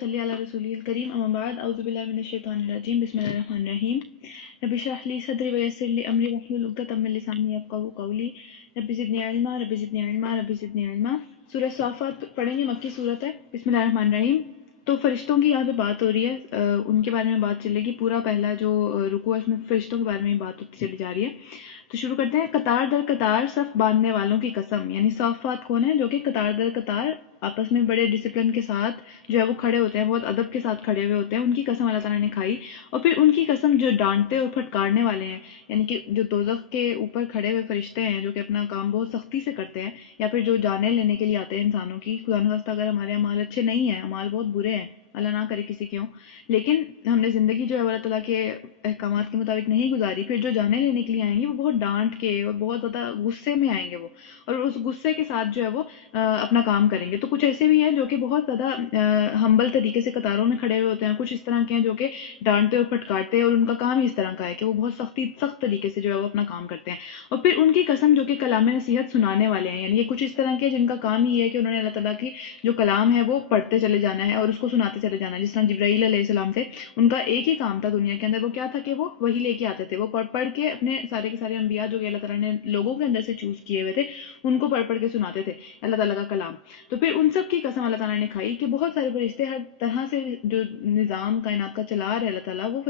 صلی علی رسول الکریم اما بعد اعوذ باللہ من الشیطان الرجیم بسم اللہ الرحمن الرحیم رب اشرح لی صدری ویسر لی امری واحلل عقدۃ من لسانی یفقهوا قولی رب زدنی علما رب زدنی علما رب زدنی علما۔ سورہ صافات پڑھیں گے، مکی صورت ہے۔ بسم اللہ الرحمن الرحیم۔ تو فرشتوں کی یہاں پہ بات ہو رہی ہے، ان کے بارے میں بات چلے گی۔ پورا پہلا جو رکوع ہے اس میں فرشتوں کے بارے میں بات ہوتی چلی جا رہی ہے۔ تو شروع کرتے ہیں۔ قطار در قطار صف باندھنے والوں کی قسم، یعنی صافات کون ہے؟ جو کہ قطار در قطار آپس میں بڑے ڈسپلن کے ساتھ جو ہے وہ کھڑے ہوتے ہیں، بہت ادب کے ساتھ کھڑے ہوئے ہوتے ہیں، ان کی قسم اللہ تعالیٰ نے کھائی۔ اور پھر ان کی قسم جو ڈانٹتے اور پھٹکارنے والے ہیں، یعنی کہ جو دوزخ کے اوپر کھڑے ہوئے فرشتے ہیں جو کہ اپنا کام بہت سختی سے کرتے ہیں، یا پھر جو جانیں لینے کے لیے آتے ہیں انسانوں کی۔ خدا نخواستہ اگر ہمارے اعمال اچھے نہیں ہیں، اعمال بہت برے ہیں، اللہ نہ کرے کسی کے ہوں، لیکن ہم نے زندگی جو ہے اللہ تعالیٰ کے احکامات کے مطابق نہیں گزاری، پھر جو جانے لینے کے لیے آئیں گے وہ بہت ڈانٹ کے اور بہت زیادہ غصے میں آئیں گے وہ، اور اس غصے کے ساتھ جو ہے وہ اپنا کام کریں گے۔ تو کچھ ایسے بھی ہیں جو کہ بہت زیادہ ہمبل طریقے سے قطاروں میں کھڑے ہوئے ہوتے ہیں، کچھ اس طرح کے ہیں جو کہ ڈانٹتے اور پھٹکارتے ہیں، اور ان کا کام ہی اس طرح کا ہے کہ وہ بہت سخت طریقے سے جو ہے وہ اپنا کام کرتے ہیں۔ اور پھر ان کی قسم جو کہ کلام نصیحت سنانے والے ہیں، یعنی یہ کچھ اس طرح کے جن کا کام ہی ہے کہ انہوں نے اللہ تعالیٰ کی جو کلام ہے وہ پڑھتے چلے جانا ہے اور اس کو سناتے چلے جانا ہے۔ جس طرح جبرائیل علیہ السلام سے ان کا ایک ہی کام تھا دنیا کے اندر، وہ کیا تھا کہ وہ وہی لے کے آتے تھے، وہ پڑھ کے اپنے سارے کے سارے انبیاء جو کہ اللہ تعالیٰ نے لوگوں کے اندر سے چوز کیے ہوئے تھے ان کو پڑھ کے سناتے تھے اللہ تعالیٰ کا کلام۔ تو پھر ان سب کی قسم اللہ تعالیٰ نے کھائی کہ بہت سارے فرشتے ہر طرح سے جو نظام کائنات کا چلا رہا ہے اللہ تعالیٰ، وہ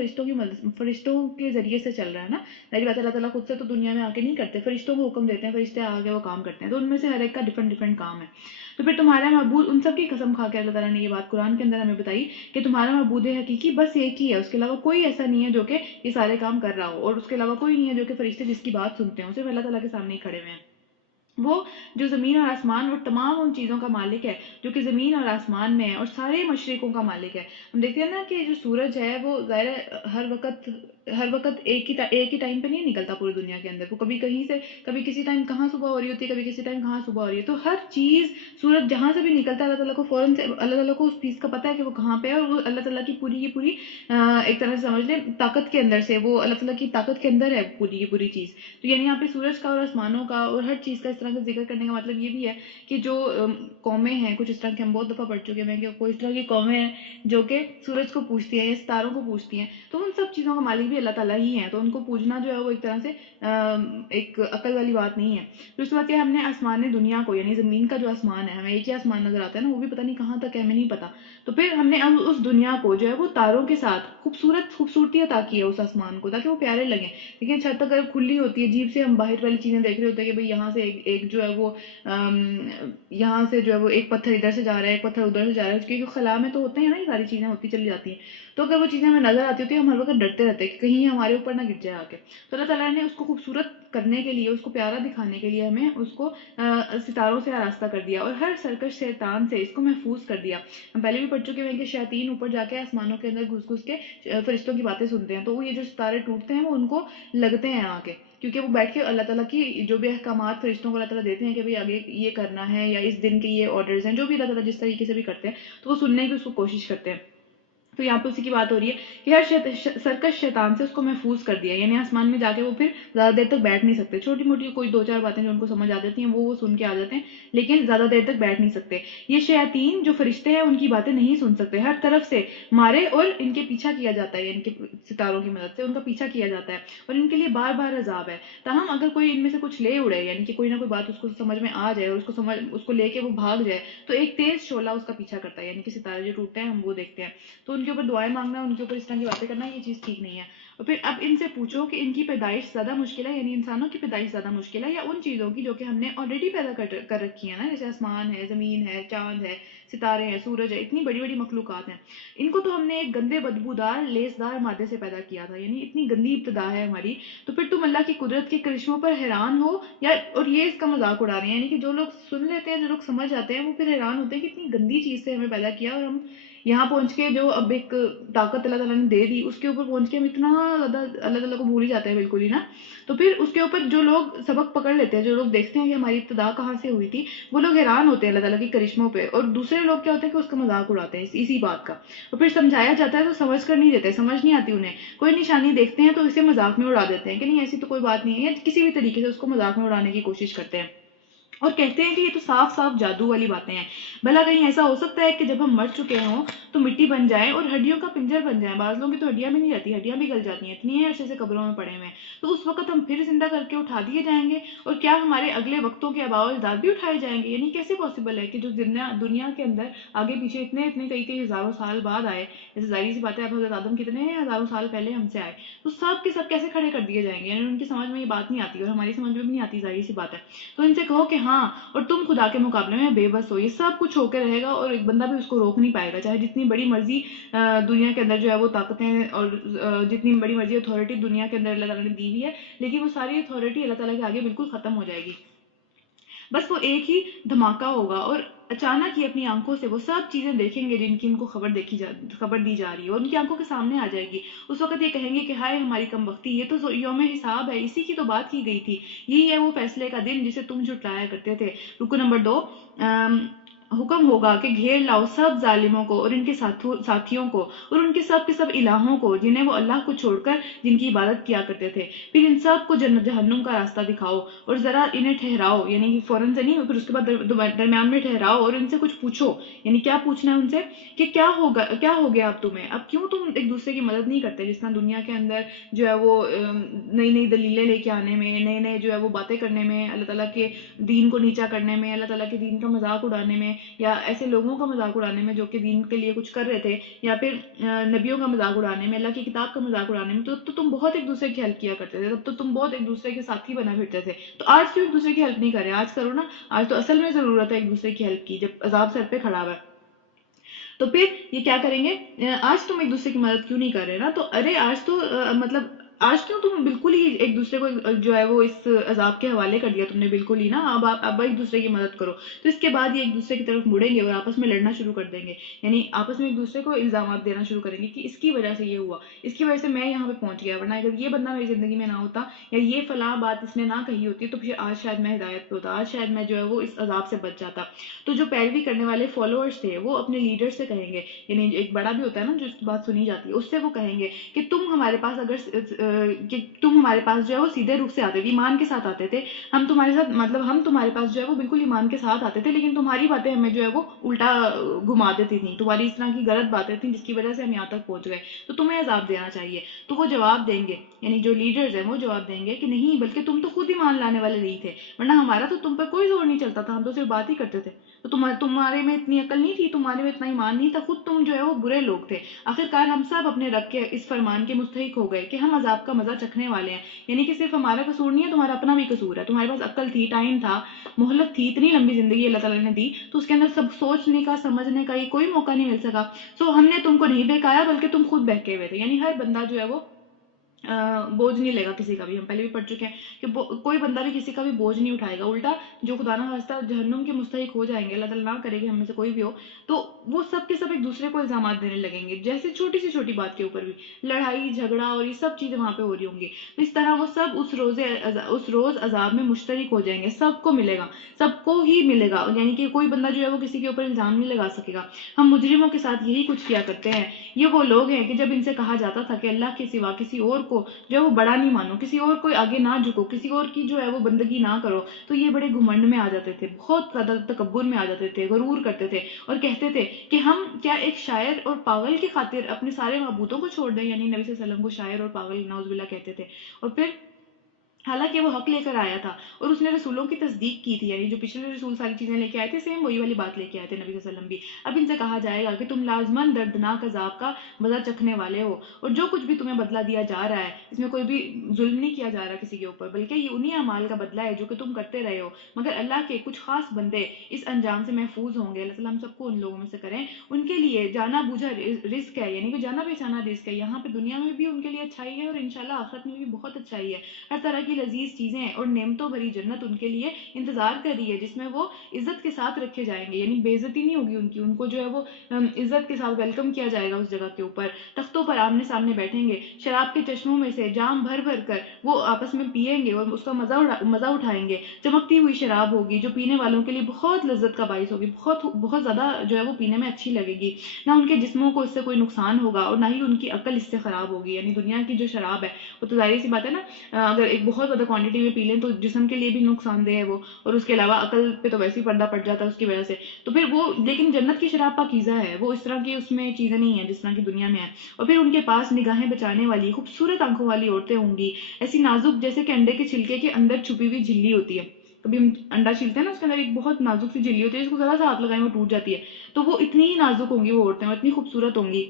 فرشتوں کے ذریعے سے چل رہا ہے نا۔ ظاہر بات ہے اللہ تعالیٰ خود سے تو دنیا میں آ کے نہیں کرتے، فرشتوں کو حکم دیتے ہیں، فرشتے آگے وہ کام کرتے ہیں، تو ان میں سے ہر ایک کا ڈفرینٹ کام ہے۔ تو پھر تمہارا معبود، ان سب کی قسم کھا کے اللہ تعالیٰ نے یہ بات قرآن کے اندر ہمیں بتائی کہ تمہارا معبود حقیقی بس ایک ہی ہے، اس کے علاوہ کوئی ایسا نہیں ہے جو کہ یہ سارے کام کر رہا ہو، اور اس کے علاوہ کوئی نہیں ہے جو کہ فرشتے جس کی بات سنتے ہیں، صرف اللہ تعالیٰ کے سامنے ہی کھڑے ہوئے ہیں۔ وہ جو زمین اور آسمان اور تمام ان چیزوں کا مالک ہے جو کہ زمین اور آسمان میں ہے، اور سارے مشرقوں کا مالک ہے۔ ہم دیکھتے ہیں نا کہ جو سورج ہے وہ ظاہر ہر وقت ایک ہی ٹائم پہ نہیں نکلتا پوری دنیا کے اندر، وہ کبھی کہیں سے، کبھی کسی ٹائم کہاں صبح ہو رہی ہوتی ہے، کبھی کسی ٹائم کہاں صبح ہو رہی ہے۔ تو ہر چیز سورج جہاں سے بھی نکلتا ہے اللہ تعالیٰ کو فوراً سے اللہ تعالیٰ کو اس چیز کا پتہ ہے کہ وہ کہاں پہ ہے، اور وہ اللہ تعالیٰ کی پوری ایک طرح سے سمجھ لیں طاقت کے اندر سے، وہ اللہ تعالیٰ کی طاقت کے اندر ہے پوری چیز۔ تو یعنی یہاں پہ سورج کا اور آسمانوں کا اور ہر چیز کا اس طرح کا ذکر کرنے کا مطلب یہ بھی ہے کہ جو قومیں ہیں، کچھ اس طرح کے ہم بہت دفعہ پڑھ چکے ہیں کہ کوئی اس طرح کی قومیں ہیں جو کہ سورج کو پوجتی ہیں یا ستاروں کو پوجتی ہیں، تو ان سب چیزوں کا مالک بھی اللہ تعالیٰ ہی ہیں، تو ان کو پوجنا جو ہے وہ ایک طرح سے ایک عقل والی بات نہیں ہے۔ تو اس بات یہ ہم نے آسمان دنیا کو، یعنی زمین کا جو آسمان ہے، ہمیں ایک ہی آسمان نظر آتا ہے نا، وہ بھی پتہ نہیں کہاں تک ہے، ہمیں نہیں پتا۔ تو پھر ہم نے اس دنیا کو جو ہے وہ تاروں کے ساتھ خوبصورتی عطا کی ہے اس آسمان کو، تاکہ وہ پیارے لگیں۔ لیکن چھت اگر کھلی ہوتی ہے، عجیب سے ہم باہر والی چیزیں دیکھ رہے ہوتے ہیں کہ بھئی یہاں سے ایک جو ہے وہ یہاں سے جو ہے وہ ایک پتھر ادھر سے جا رہا ہے، ایک پتھر ادھر سے جا رہا ہے، کیونکہ خلا میں تو ہوتے ہیں نا، یہ ساری چیزیں ہوتی چلی جاتی ہیں۔ تو اگر وہ چیزیں ہمیں نظر آتی ہوتی ہیں، ہم ہر وقت ڈرتے رہتے ہیں کہ کہیں یہ ہمارے اوپر نہ گر جائے آ کے۔ تو اللہ تعالیٰ نے اس کو خوبصورت کرنے کے لیے، اس کو پیارا دکھانے کے لیے ہمیں اس کو ستاروں سے آراستہ کر دیا، اور ہر سرکش شیطان سے اس کو محفوظ کر دیا۔ ہم پہلے بھی پڑھ چکے ہیں کہ شیاطین اوپر جا کے آسمانوں کے اندر گھس کے فرشتوں کی باتیں سنتے ہیں، تو وہ یہ جو ستارے ٹوٹتے ہیں وہ ان کو لگتے ہیں آ کے، کیونکہ وہ بیٹھ کے اللہ تعالیٰ کی جو بھی احکامات فرشتوں کو اللہ تعالیٰ دیتے ہیں کہ بھئی آگے یہ کرنا ہے، یا اس دن کے یہ آرڈرز ہیں، جو بھی اللہ تعالیٰ جس طریقے سے بھی کرتے ہیں، تو وہ سننے کی اس کو کوشش کرتے ہیں۔ تو یہاں پہ اسی کی بات ہو رہی ہے کہ ہر سرکش شیطان سے اس کو محفوظ کر دیا، یعنی آسمان میں جا کے وہ پھر زیادہ دیر تک بیٹھ نہیں سکتے۔ چھوٹی موٹی کوئی دو چار باتیں جو ان کو سمجھ آ جاتی ہیں وہ سن کے آ جاتے ہیں، لیکن زیادہ دیر تک بیٹھ نہیں سکتے۔ یہ شیاطین جو فرشتے ہیں ان کی باتیں نہیں سن سکتے، ہر طرف سے مارے اور ان کے پیچھا کیا جاتا ہے، یعنی کہ ستاروں کی مدد سے ان کا پیچھا کیا جاتا ہے، اور ان کے لیے بار بار عذاب ہے۔ تاہم اگر کوئی ان میں سے کچھ لے اڑے، یعنی کہ کوئی نہ کوئی بات اس کو سمجھ میں آ جائے اور اس کو لے کے وہ بھاگ جائے، تو ایک تیز شعلہ اس کا پیچھا کرتا ہے، یعنی کہ ستارے جو ٹوٹتے ہیں ہم وہ دیکھتے ہیں۔ تو ان کے اوپر دعائیں مانگنا، ان کے اوپر اس طرح کی باتیں کرنا، یہ چیز ٹھیک نہیں ہے۔ اور پھر اب ان سے پوچھو کہ ان کی پیدائش زیادہ مشکل ہے، یعنی انسانوں کی پیدائش زیادہ مشکل ہے، یا ان چیزوں کی جو کہ ہم نے آلریڈی پیدا کر رکھی ہیں نا، جیسے آسمان ہے، زمین ہے، چاند ہے، ستارے ہیں، سورج ہے، اتنی بڑی مخلوقات ہیں۔ ان کو تو ہم نے ایک گندے بدبودار لیسدار مادے سے پیدا کیا تھا، یعنی اتنی گندی ابتدا ہے ہماری۔ تو پھر تم اللہ کی قدرت کے کرشموں پر حیران ہو، اور یہ اس کا مذاق اڑا رہے ہیں، یعنی کہ جو لوگ سن لیتے ہیں، جو لوگ سمجھ جاتے ہیں، وہ پھر حیران ہوتے ہیں کہ اتنی گندی چیز سے ہمیں پیدا کیا، اور ہم یہاں پہنچ کے جو اب ایک طاقت اللہ تعالیٰ نے دے دی، اس کے اوپر پہنچ کے ہم اتنا زیادہ اللہ تعالیٰ کو بھول ہی جاتے ہیں بالکل ہی نا۔ تو پھر اس کے اوپر جو لوگ سبق پکڑ لیتے ہیں، جو لوگ دیکھتے ہیں کہ ہماری ابتدا کہاں سے ہوئی تھی، وہ لوگ حیران ہوتے ہیں اللہ تعالیٰ کے کرشموں پہ، اور دوسرے لوگ کیا ہوتے ہیں کہ اس کا مذاق اڑاتے ہیں اسی بات کا، اور پھر سمجھایا جاتا ہے تو سمجھ کر نہیں دیتے، سمجھ نہیں آتی انہیں، کوئی نشانی دیکھتے ہیں تو اسے مذاق میں اڑا دیتے ہیں کہ نہیں ایسی تو کوئی بات نہیں ہے، یا کسی بھی طریقے سے اس کو مذاق میں اڑانے کی کوشش کرتے ہیں۔ اور کہتے ہیں کہ یہ تو صاف صاف جادو والی باتیں ہیں. بھلا کہیں ایسا ہو سکتا ہے کہ جب ہم مر چکے ہوں تو مٹی بن جائیں اور ہڈیوں کا پنجر بن جائیں؟ بعض لوگوں کی تو ہڈیاں بھی نہیں رہتی، ہڈیاں بھی گل جاتی ہیں، اتنی عرصے سے قبروں میں پڑے ہوئے ہیں. تو اس وقت ہم پھر زندہ کر کے اٹھا دیے جائیں گے؟ اور کیا ہمارے اگلے وقتوں کے آباء و اجداد بھی اٹھائے جائیں گے؟ یعنی کیسے پاسبل ہے کہ جو دنیا کے اندر آگے پیچھے اتنے اتنے کئی ہزاروں سال بعد آئے، جیسے ظاہری سی بات ہے اب حضرت آدم کتنے ہزاروں سال پہلے ہم سے آئے، تو سب کے سب کیسے کھڑے کر دیے جائیں گے؟ یعنی ان کی سمجھ میں یہ بات نہیں آتی، اور ہماری سمجھ میں بھی نہیں آتی، ظاہری سی بات ہے. تو ان سے کہو کہ ہاں، اور تم خدا کے مقابلے میں بے بس ہو، یہ سب کچھ ہو کے رہے گا اور ایک بندہ بھی اس کو روک نہیں پائے گا، چاہے جتنی بڑی مرضی دنیا کے اندر جو ہے وہ طاقتیں اور جتنی بڑی مرضی اتھارٹی دنیا کے اندر اللہ تعالیٰ نے دی ہوئی ہے، لیکن وہ ساری اتھارٹی اللہ تعالیٰ کے آگے بالکل ختم ہو جائے گی. بس وہ ایک ہی دھماکہ ہوگا اور اچانک ہی اپنی آنکھوں سے وہ سب چیزیں دیکھیں گے جن کی ان کو خبر دی جا رہی ہے، اور ان کی آنکھوں کے سامنے آ جائے گی. اس وقت یہ کہیں گے کہ ہائے ہماری کم بختی، یہ تو یوم حساب ہے، اسی کی تو بات کی گئی تھی، یہی ہے وہ فیصلے کا دن جسے تم جھٹلایا کرتے تھے. رکو نمبر 2، حکم ہوگا کہ گھیر لاؤ سب ظالموں کو اور ان کے ساتھیوں کو اور ان کے سب الہوں کو جنہیں وہ اللہ کو چھوڑ کر جن کی عبادت کیا کرتے تھے. پھر ان سب کو جنت جہنم کا راستہ دکھاؤ اور ذرا انہیں ٹھہراؤ، یعنی کہ فوراً سے نہیں، پھر اس کے بعد درمیان میں ٹھہراؤ اور ان سے کچھ پوچھو. یعنی کیا پوچھنا ہے ان سے کہ کیا ہو گیا اب تمہیں، اب کیوں تم ایک دوسرے کی مدد نہیں کرتے؟ جس طرح دنیا کے اندر جو ہے وہ نئی نئی دلیلیں لے کے آنے میں، نئے نئے جو ہے وہ باتیں کرنے میں، اللہ تعالیٰ کے دین کو نیچا کرنے میں، اللہ تعالیٰ کے دین کا مذاق اڑانے میں، یا ایسے لوگوں کا مذاق اڑانے میں جو کہ دین کے لیے کچھ کر رہے تھے، یا پھر نبیوں کا مذاق اڑانے میں، اللہ کی کتاب کا مذاق اڑانے میں، تو تم بہت ایک دوسرے کی ہیلپ کیا کرتے تھے، تب تو تم بہت ایک دوسرے کے ساتھی بنا پھرتے تھے. تو آج کیوں ایک دوسرے کی ہیلپ نہیں کر رہے؟ آج کرو نا، آج تو اصل میں ضرورت ہے ایک دوسرے کی ہیلپ کی جب عذاب سر پہ کھڑا ہوا ہے. تو پھر یہ کیا کریں گے؟ آج تم ایک دوسرے کی مدد کیوں نہیں کر رہے نا؟ تو ارے آج تو مطلب آج کیوں تم بالکل ہی ایک دوسرے کو جو ہے وہ اس عذاب کے حوالے کر دیا تم نے بالکل ہی نا؟ اب ایک دوسرے کی مدد کرو. تو اس کے بعد یہ ایک دوسرے کی طرف مڑیں گے اور آپس میں لڑنا شروع کر دیں گے، یعنی آپس میں ایک دوسرے کو الزامات دینا شروع کریں گے کہ اس کی وجہ سے یہ ہوا، اس کی وجہ سے میں یہاں پہ پہنچ گیا، ورنہ اگر یہ بندہ میری زندگی میں نہ ہوتا یا یہ فلاں بات اس نے نہ کہی ہوتی تو پھر آج شاید میں ہدایت پہ ہوتا، آج شاید میں جو ہے وہ اس عذاب سے بچ جاتا. تو جو پیروی کرنے والے فالوورز تھے وہ اپنے لیڈر سے کہیں گے، یعنی ایک بڑا بھی ہوتا ہے نا جو اس کی بات سنی جاتی ہے، اس سے وہ کہیں گے کہ تم ہمارے پاس جو ہے وہ سیدھے روح سے آتے تھے، ایمان کے ساتھ آتے تھے، ہم تمہارے ساتھ مطلب ہم تمہارے پاس جو ہے وہ بالکل ایمان کے ساتھ آتے تھے، لیکن تمہاری باتیں ہمیں جو ہے وہ الٹا گھما دیتی تھیں، تمہاری اس طرح کی غلط باتیں تھیں جس کی وجہ سے ہم یہاں تک پہنچ گئے، تو تمہیں عذاب دینا چاہیے. تو وہ جواب دیں گے، یعنی جو لیڈرز ہیں وہ جواب دیں گے کہ نہیں، بلکہ تم تو خود ایمان لانے والے نہیں تھے، ورنہ ہمارا تو تم پر کوئی زور نہیں چلتا تھا، ہم تو صرف بات ہی کرتے تھے. تو تمہارے میں اتنی عقل نہیں تھی، تمہارے میں اتنا ایمان نہیں تھا، خود تم جو ہے وہ برے لوگ تھے. آخرکار ہم سب اپنے رب کے اس فرمان کے مستحق ہو گئے کہ ہم عذاب کا مزہ چکھنے والے ہیں. یعنی کہ صرف ہمارا قصور نہیں ہے، تمہارا اپنا بھی قصور ہے. تمہارے پاس عقل تھی، ٹائم تھا، مہلت تھی، اتنی لمبی زندگی اللہ تعالیٰ نے دی، تو اس کے اندر سب سوچنے کا، سمجھنے کا یہ کوئی موقع نہیں مل سکا. سو ہم نے تم کو نہیں بہکایا بلکہ تم خود بہکے ہوئے تھے. یعنی ہر بندہ جو ہے وہ بوجھ نہیں لے گا کسی کا بھی، ہم پہلے بھی پڑھ چکے ہیں کہ کوئی بندہ بھی کسی کا بھی بوجھ نہیں اٹھائے گا. الٹا جو خدا نہ خواستہ جہنم کے مستحق ہو جائیں گے، اللہ تعالیٰ نہ کرے کہ ہم میں سے کوئی بھی ہو، تو وہ سب کے سب ایک دوسرے کو الزامات دینے لگیں گے، جیسے چھوٹی سے چھوٹی بات کے اوپر بھی لڑائی جھگڑا اور یہ سب چیزیں وہاں پہ ہو رہی ہوں گی. تو اس طرح وہ سب اس روز عذاب میں مشترک ہو جائیں گے، سب کو ملے گا، سب کو ہی ملے گا، یعنی کہ کوئی بندہ جو ہے وہ کسی کے اوپر الزام نہیں لگا سکے گا. ہم مجرموں کے ساتھ یہی کچھ کیا کرتے ہیں. یہ وہ لوگ ہیں کہ جب ان سے کہا جاتا تھا کہ اللہ کے سوا کسی اور کو جو ہے وہ بڑا نہیں مانو، کسی اور کو آگے نہ جھکو، کسی اور کی جو ہے وہ بندگی نہ کرو، تو یہ بڑے گھمنڈ میں آ جاتے تھے، بہت زیادہ تکبر میں آ جاتے تھے، غرور کرتے تھے اور کہتے تھے کہ ہم کیا ایک شاعر اور پاگل کی خاطر اپنے سارے معبودوں کو چھوڑ دیں؟ یعنی نبی صلی اللہ علیہ وسلم کو شاعر اور پاگل نعوذ باللہ کہتے تھے. اور پھر حالانکہ وہ حق لے کر آیا تھا اور اس نے رسولوں کی تصدیق کی تھی، یعنی جو پچھلے رسول ساری چیزیں لے کے آئے تھے سیم وہی والی بات لے کے آئے تھے نبی صلی اللہ علیہ وسلم بھی. اب ان سے کہا جائے گا کہ تم لازماً دردناک عذاب کا مزہ چکھنے والے ہو، اور جو کچھ بھی تمہیں بدلہ دیا جا رہا ہے اس میں کوئی بھی ظلم نہیں کیا جا رہا کسی کے اوپر، بلکہ یہ انہی اعمال کا بدلہ ہے جو کہ تم کرتے رہے ہو. مگر اللہ کے کچھ خاص بندے اس انجام سے محفوظ ہوں گے. اللہ تعالیٰ ہم سب کو ان لوگوں میں سے کریں. ان کے لیے جانا بوجھا رزق ہے، یعنی کہ جانا پہچانا رزق ہے، یہاں پہ دنیا میں بھی ان کے لیے اچھائی ہے اور انشاءاللہ آخرت میں بھی بہت اچھائی ہے. ہر طرح کی لذیذ چیزیں اور نعمتوں بھری جنت ان کے لیے انتظار کر رہی ہے، جس میں وہ عزت کے ساتھ رکھے جائیں گے، یعنی بے عزتی نہیں ہوگی ان کی، ان کو جو ہے وہ عزت کے ساتھ ویلکم کیا جائے گا اس جگہ کے اوپر. تختوں پر آمنے سامنے بیٹھیں گے، شراب کے چشموں میں سے جام بھر بھر کر وہ آپس میں پیئیں گے اور اس کا مزہ اٹھائیں گے. چمکتی ہوئی شراب ہوگی جو پینے والوں کے لیے بہت لذت کا باعث ہوگی، بہت زیادہ جو ہے وہ پینے میں اچھی لگے گی. نہ ان کے جسموں کو اس سے کوئی نقصان ہوگا اور نہ ہی ان کی عقل اس سے خراب ہوگی. یعنی دنیا کی جو شراب ہے وہ تو ظاہر سی بات ہے نا، اگر ایک بہت بہت زیادہ کوانٹٹی میں پی لیں تو جسم کے لیے بھی نقصان دہ ہے وہ، اور اس کے علاوہ عقل پہ تو ویسے ہی پردہ پڑ جاتا ہے اس کی وجہ سے. تو پھر وہ لیکن جنت کی شراب پاکیزہ ہے، وہ اس طرح کی اس میں چیزیں نہیں ہیں جس طرح کی دنیا میں ہے. اور پھر ان کے پاس نگاہیں بچانے والی خوبصورت آنکھوں والی عورتیں ہوں گی، ایسی نازک جیسے کہ انڈے کے چھلکے کے اندر چھپی ہوئی جھلی ہوتی ہے. کبھی ہم انڈا چھیلتے ہیں نا، اس کے اندر ایک بہت نازک سی جھلی ہوتی ہے، جس کو ذرا سا ہاتھ لگائیں وہ ٹوٹ جاتی ہے. تو وہ اتنی ہی نازک ہوں گی وہ عورتیں، اتنی خوبصورت ہوں گی.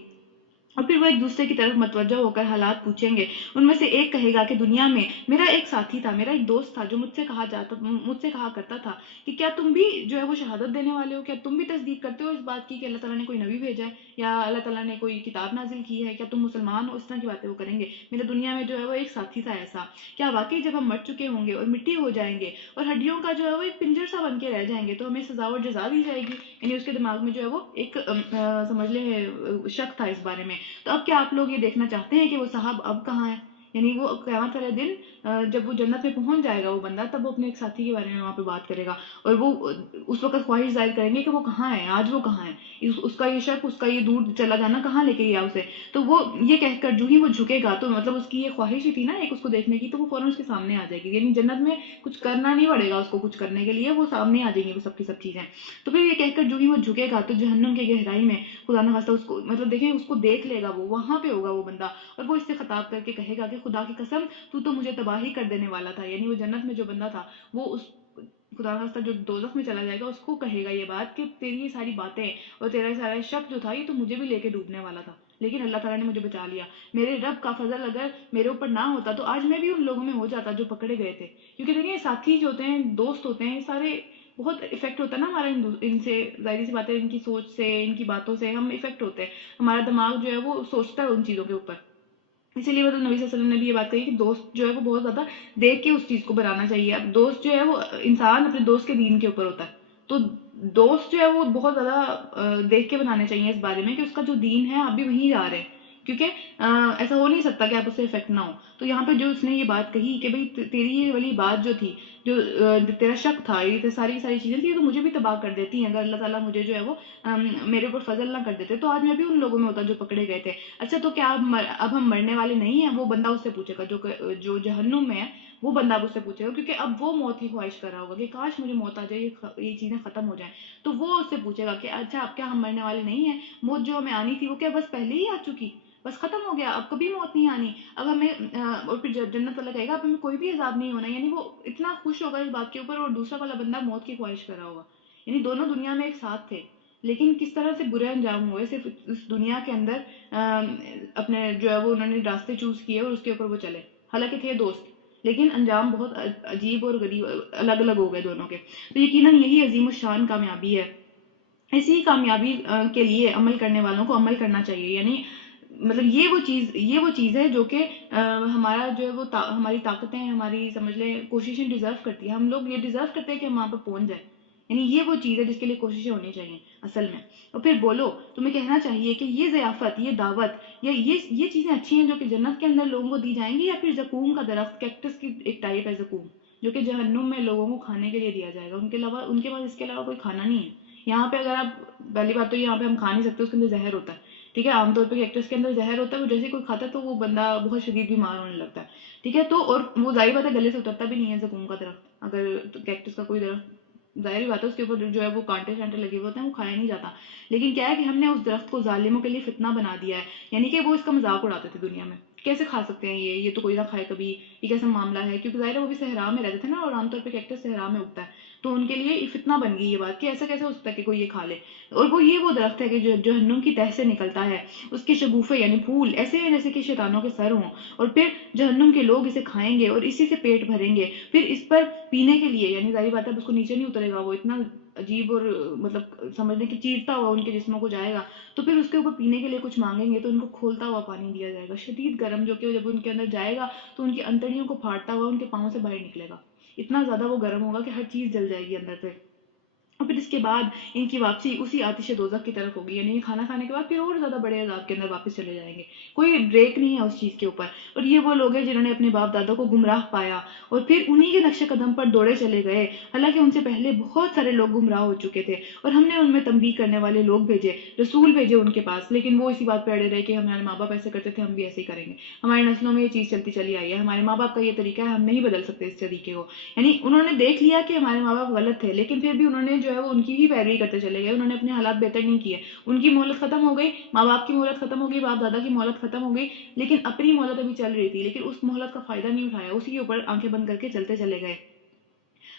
اور پھر وہ ایک دوسرے کی طرف متوجہ ہو کر حالات پوچھیں گے. ان میں سے ایک کہے گا کہ دنیا میں میرا ایک ساتھی تھا، میرا ایک دوست تھا، جو مجھ سے کہا کرتا تھا کہ کیا تم بھی جو ہے وہ شہادت دینے والے ہو، کیا تم بھی تصدیق کرتے ہو اس بات کی کہ اللہ تعالیٰ نے کوئی نبی بھیجا ہے یا اللہ تعالیٰ نے کوئی کتاب نازل کی ہے، کیا تم مسلمان ہو. اس طرح کی باتیں وہ کریں گے. میرے دنیا میں جو ہے وہ ایک ساتھی تھا ایسا. کیا واقعی جب ہم مر چکے ہوں گے اور مٹی ہو جائیں گے اور ہڈیوں کا جو ہے وہ ایک پنجر سا بن کے رہ جائیں گے تو ہمیں سزا اور جزا دی جائے گی. یعنی اس کے دماغ میں جو ہے وہ ایک سمجھ لیں شک تھا اس بارے میں. تو اب کیا آپ لوگ یہ دیکھنا چاہتے ہیں کہ وہ صاحب اب کہاں ہے؟ یعنی وہ قیامت والے دن جب وہ جنت میں پہنچ جائے گا وہ بندہ، تب وہ اپنے ایک ساتھی کے بارے میں وہاں پہ بات کرے گا اور وہ اس وقت خواہش ظاہر کریں گے کہ وہ کہاں ہے، آج وہ کہاں ہے. اس کا یہ شک، اس کا یہ دور چلا جانا کہاں لے کے گیا اسے. تو وہ یہ کہہ کر جو ہی وہ جھکے گا تو مطلب اس کی یہ خواہش ہی تھی نا ایک اس کو دیکھنے کی، تو وہ فوراً اس کے سامنے آ جائے گی. یعنی جنت میں کچھ کرنا نہیں پڑے گا اس کو کچھ کرنے کے لیے، وہ سامنے آ جائیں گی وہ سب کی سب چیزیں. تو پھر یہ کہہ کر جو ہی وہ جھکے گا تو جہنم کے گہرائی میں خدا نہ خواستہ اس کو مطلب دیکھیں اس کو دیکھ لے گا، وہ وہاں پہ ہوگا وہ بندہ، اور وہ اس سے خطاب کر کے کہے گا کہ خدا کی قسم تو مجھے تباہی کر دینے والا تھا. یعنی وہ جنت میں جو بندہ تھا وہ اس خدا نہ خواستہ جو دوزخ میں چلا جائے گا اس کو کہے گا یہ بات کہ تیری یہ ساری باتیں اور تیرا یہ سارا شک جو تھا یہ تو مجھے بھی لے کے ڈوبنے والا تھا، لیکن اللہ تعالیٰ نے مجھے بچا لیا. میرے رب کا فضل اگر میرے اوپر نہ ہوتا تو آج میں بھی ان لوگوں میں ہو جاتا جو پکڑے گئے تھے. کیونکہ دیکھیں ساتھی جو ہوتے ہیں، دوست ہوتے ہیں، یہ سارے بہت افیکٹ ہوتا ہے نا ہمارا ان سے، ظاہری سی باتیں ان کی سوچ سے، ان کی باتوں سے ہم افیکٹ ہوتے ہیں. ہمارا دماغ جو ہے وہ سوچتا ہے ان چیزوں کے اوپر. اسی لیے مطلب نبی صلی اللہ علیہ وسلم نے بھی یہ بات کہی کہ دوست جو ہے وہ بہت زیادہ دیکھ کے اس چیز کو بنانا چاہیے. اب دوست جو ہے وہ انسان اپنے دوست کے دین کے اوپر ہوتا ہے، تو دوست جو ہے وہ بہت زیادہ دیکھ کے بنانے چاہیے اس بارے میں کہ اس کا جو دین ہے آپ بھی وہیں جا رہے ہیں. کیونکہ ایسا ہو نہیں سکتا کہ آپ اس سے افیکٹ نہ ہو. تو یہاں پہ جو اس نے یہ بات کہی کہ بھئی تیری یہ والی بات جو تھی، جو تیرا شک تھا، یہ ساری چیزیں تھی تو مجھے بھی تباہ کر دیتی ہیں اگر اللہ تعالیٰ مجھے جو ہے وہ میرے اوپر فضل نہ کر دیتے، تو آج میں بھی ان لوگوں میں ہوتا جو پکڑے گئے تھے. اچھا تو کیا اب ہم مرنے والے نہیں ہیں؟ وہ بندہ اس سے پوچھے گا جو جہنم میں ہے، وہ بندہ اب اس سے پوچھے گا کیونکہ اب وہ موت کی خواہش کر رہا ہوگا کہ کاش مجھے موت آ جائے، یہ چیزیں ختم ہو جائیں. تو وہ اس سے پوچھے گا کہ اچھا اب کیا ہم مرنے والے نہیں ہیں؟ موت جو ہمیں آنی تھی وہ کیا بس پہلے ہی آ چکی، بس ختم ہو گیا، اب کبھی موت نہیں آنی. اب ہمیں اور پھر جنت والا کہے گا اب ہمیں کوئی بھی عذاب نہیں ہونا. یعنی وہ اتنا خوش ہوگا اس بات کے اوپر، اور دوسرا والا بندہ موت کی خواہش کر رہا ہوگا. یعنی دونوں دنیا میں ایک ساتھ تھے لیکن کس طرح سے برے انجام ہوئے صرف اس دنیا کے اندر اپنے جو ہے وہ انہوں نے راستے چوز کیے اور اس کے اوپر وہ چلے. حالانکہ تھے دوست لیکن انجام بہت عجیب اور غریب الگ الگ ہو گئے دونوں کے. تو یقیناً یہی عظیم الشان کامیابی ہے. اسی کامیابی کے لیے عمل کرنے والوں کو عمل کرنا چاہیے. یعنی مطلب یہ وہ چیز ہے جو کہ ہمارا جو ہے وہ ہماری طاقتیں، ہماری سمجھ لیں کوششیں ڈیزرو کرتی ہیں. ہم لوگ یہ ڈیزرو کرتے ہیں کہ ہم وہاں پہ پہنچ جائیں. یعنی یہ وہ چیز ہے جس کے لیے کوششیں ہونی چاہیے اصل میں. اور پھر بولو، تمہیں کہنا چاہیے کہ یہ ضیافت، یہ دعوت، یہ چیزیں اچھی ہیں جو کہ جنت کے اندر لوگوں کو دی جائیں گی، یا پھر زقوم کا درخت، کیکٹس کی ایک ٹائپ ہے زقوم، جو کہ جہنم میں لوگوں کو کھانے کے لیے دیا جائے گا. ان کے پاس اس کے علاوہ کوئی کھانا نہیں ہے. یہاں پہ اگر آپ پہلی بات تو یہاں پہ ہم کھا نہیں سکتے، اس کے اندر زہر ہوتا ہے. ٹھیک ہے، عام طور پہ کیکٹس کے اندر زہر ہوتا ہے، وہ جیسے کوئی کھاتا ہے تو وہ بندہ بہت شدید بیمار ہونے لگتا ہے. ٹھیک ہے، تو اور وہ ظاہر بات ہے گلے سے اترتا بھی نہیں ہے زقوم کا درخت. اگر کیکٹس کا کوئی درخت، ظاہری بات ہے اس کے اوپر جو ہے وہ کانٹے شانٹے لگے ہوئے ہوتے ہیں، وہ کھایا نہیں جاتا. لیکن کیا ہے کہ ہم نے اس درخت کو ظالموں کے لیے فتنہ بنا دیا ہے. یعنی کہ وہ اس کا مذاق اڑاتے تھے دنیا میں، کیسے کھا سکتے ہیں یہ تو کوئی نہ کھائے کبھی، یہ کیسا معاملہ ہے. کیونکہ ظاہر ہے وہ بھی صحرا میں رہتے تھے نا، اور عام طور پہ کیکٹس صحرا میں اگتا ہے، تو ان کے لیے فتنہ بن گئی یہ بات کہ ایسا کیسے ہو سکتا ہے کہ کوئی یہ کھا لے. اور وہ درخت ہے کہ جو جہنم کی تہ سے نکلتا ہے. اس کے شگوفے یعنی پھول ایسے ہیں جیسے کہ شیطانوں کے سر ہوں، اور پھر جہنم کے لوگ اسے کھائیں گے اور اسی سے پیٹ بھریں گے. پھر اس پر پینے کے لیے، یعنی ظاہر بات ہے اس کو نیچے نہیں اترے گا، وہ اتنا عجیب اور مطلب سمجھنے کہ چیرتا ہوا ان کے جسموں کو جائے گا. تو پھر اس کے اوپر پینے کے لیے کچھ مانگیں گے تو ان کو کھولتا ہوا پانی دیا جائے گا، شدید گرم، جو کہ جب ان کے اندر جائے گا تو ان کی انتڑیوں کو پھاڑتا ہوا ان کے پاؤں سے باہر نکلے گا. اتنا زیادہ وہ گرم ہوگا کہ ہر چیز جل جائے گی اندر سے. اور پھر اس کے بعد ان کی واپسی اسی آتش دوزخ کی طرف ہوگی، یعنی کھانا کھانے کے بعد پھر اور زیادہ بڑے عذاب کے اندر واپس چلے جائیں گے، کوئی بریک نہیں ہے اس چیز کے اوپر۔ اور یہ وہ لوگ ہیں جنہوں نے اپنے باپ دادا کو گمراہ پایا اور پھر انہی کے نقش قدم پر دوڑے چلے گئے، حالانکہ ان سے پہلے بہت سارے لوگ گمراہ ہو چکے تھے، اور ہم نے ان میں تنبیہ کرنے والے لوگ بھیجے، رسول بھیجے ان کے پاس، لیکن وہ اسی بات پہ اڑے رہے کہ ہمارے ماں باپ ایسے کرتے تھے، ہم بھی ایسے ہی کریں گے، ہماری نسلوں میں یہ چیز چلتی چلی آئی ہے، ہمارے ماں باپ کا یہ طریقہ ہے، ہم نہیں بدل سکتے اس طریقے کو۔ یعنی انہوں نے دیکھ لیا کہ ہمارے ماں باپ غلط تھے، لیکن پھر بھی انہوں نے جو ہے وہ ان کی ہی پیروی کرتے چلے گئے، انہوں نے اپنے حالات بہتر نہیں کیے، ان کی مہلت ختم ہو گئی، ماں باپ کی مہلت ختم ہو گئی، باپ دادا کی مہلت ختم ہو گئی، لیکن اپنی مہلت ابھی چل رہی تھی، لیکن اس مہلت کا فائدہ نہیں اٹھایا، اسی کے اوپر آنکھیں بند کر کے چلتے چلے گئے۔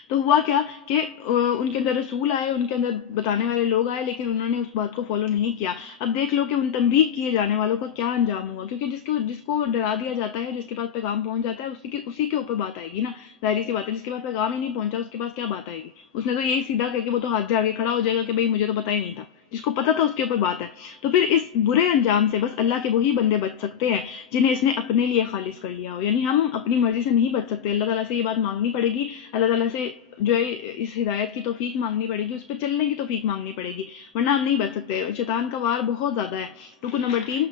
تو ہوا کیا کہ ان کے اندر رسول آئے، ان کے اندر بتانے والے لوگ آئے، لیکن انہوں نے اس بات کو فالو نہیں کیا۔ اب دیکھ لو کہ ان تنبیہ کیے جانے والوں کا کیا انجام ہوا، کیونکہ جس کو ڈرا دیا جاتا ہے، جس کے پاس پیغام پہنچ جاتا ہے، اسی کے اوپر بات آئے گی نا، ظاہری سی بات ہے، جس کے پاس پیغام ہی نہیں پہنچا اس کے پاس کیا بات آئے گی، اس نے تو یہی سیدھا کر کے وہ تو ہاتھ جھاڑ کے کھڑا ہو جائے گا کہ بھئی مجھے تو پتہ ہی نہیں تھا، جس کو پتہ تھا اس کے اوپر بات ہے۔ تو پھر اس برے انجام سے بس اللہ کے وہی بندے بچ سکتے ہیں جنہیں اس نے اپنے لیے خالص کر لیا ہو، یعنی ہم اپنی مرضی سے نہیں بچ سکتے، اللہ تعالیٰ سے یہ بات مانگنی پڑے گی، اللہ تعالیٰ سے جو ہے اس ہدایت کی توفیق مانگنی پڑے گی، اس پہ چلنے کی توفیق مانگنی پڑے گی، ورنہ ہم نہیں بچ سکتے، شیطان کا وار بہت زیادہ ہے۔ رکن نمبر 3،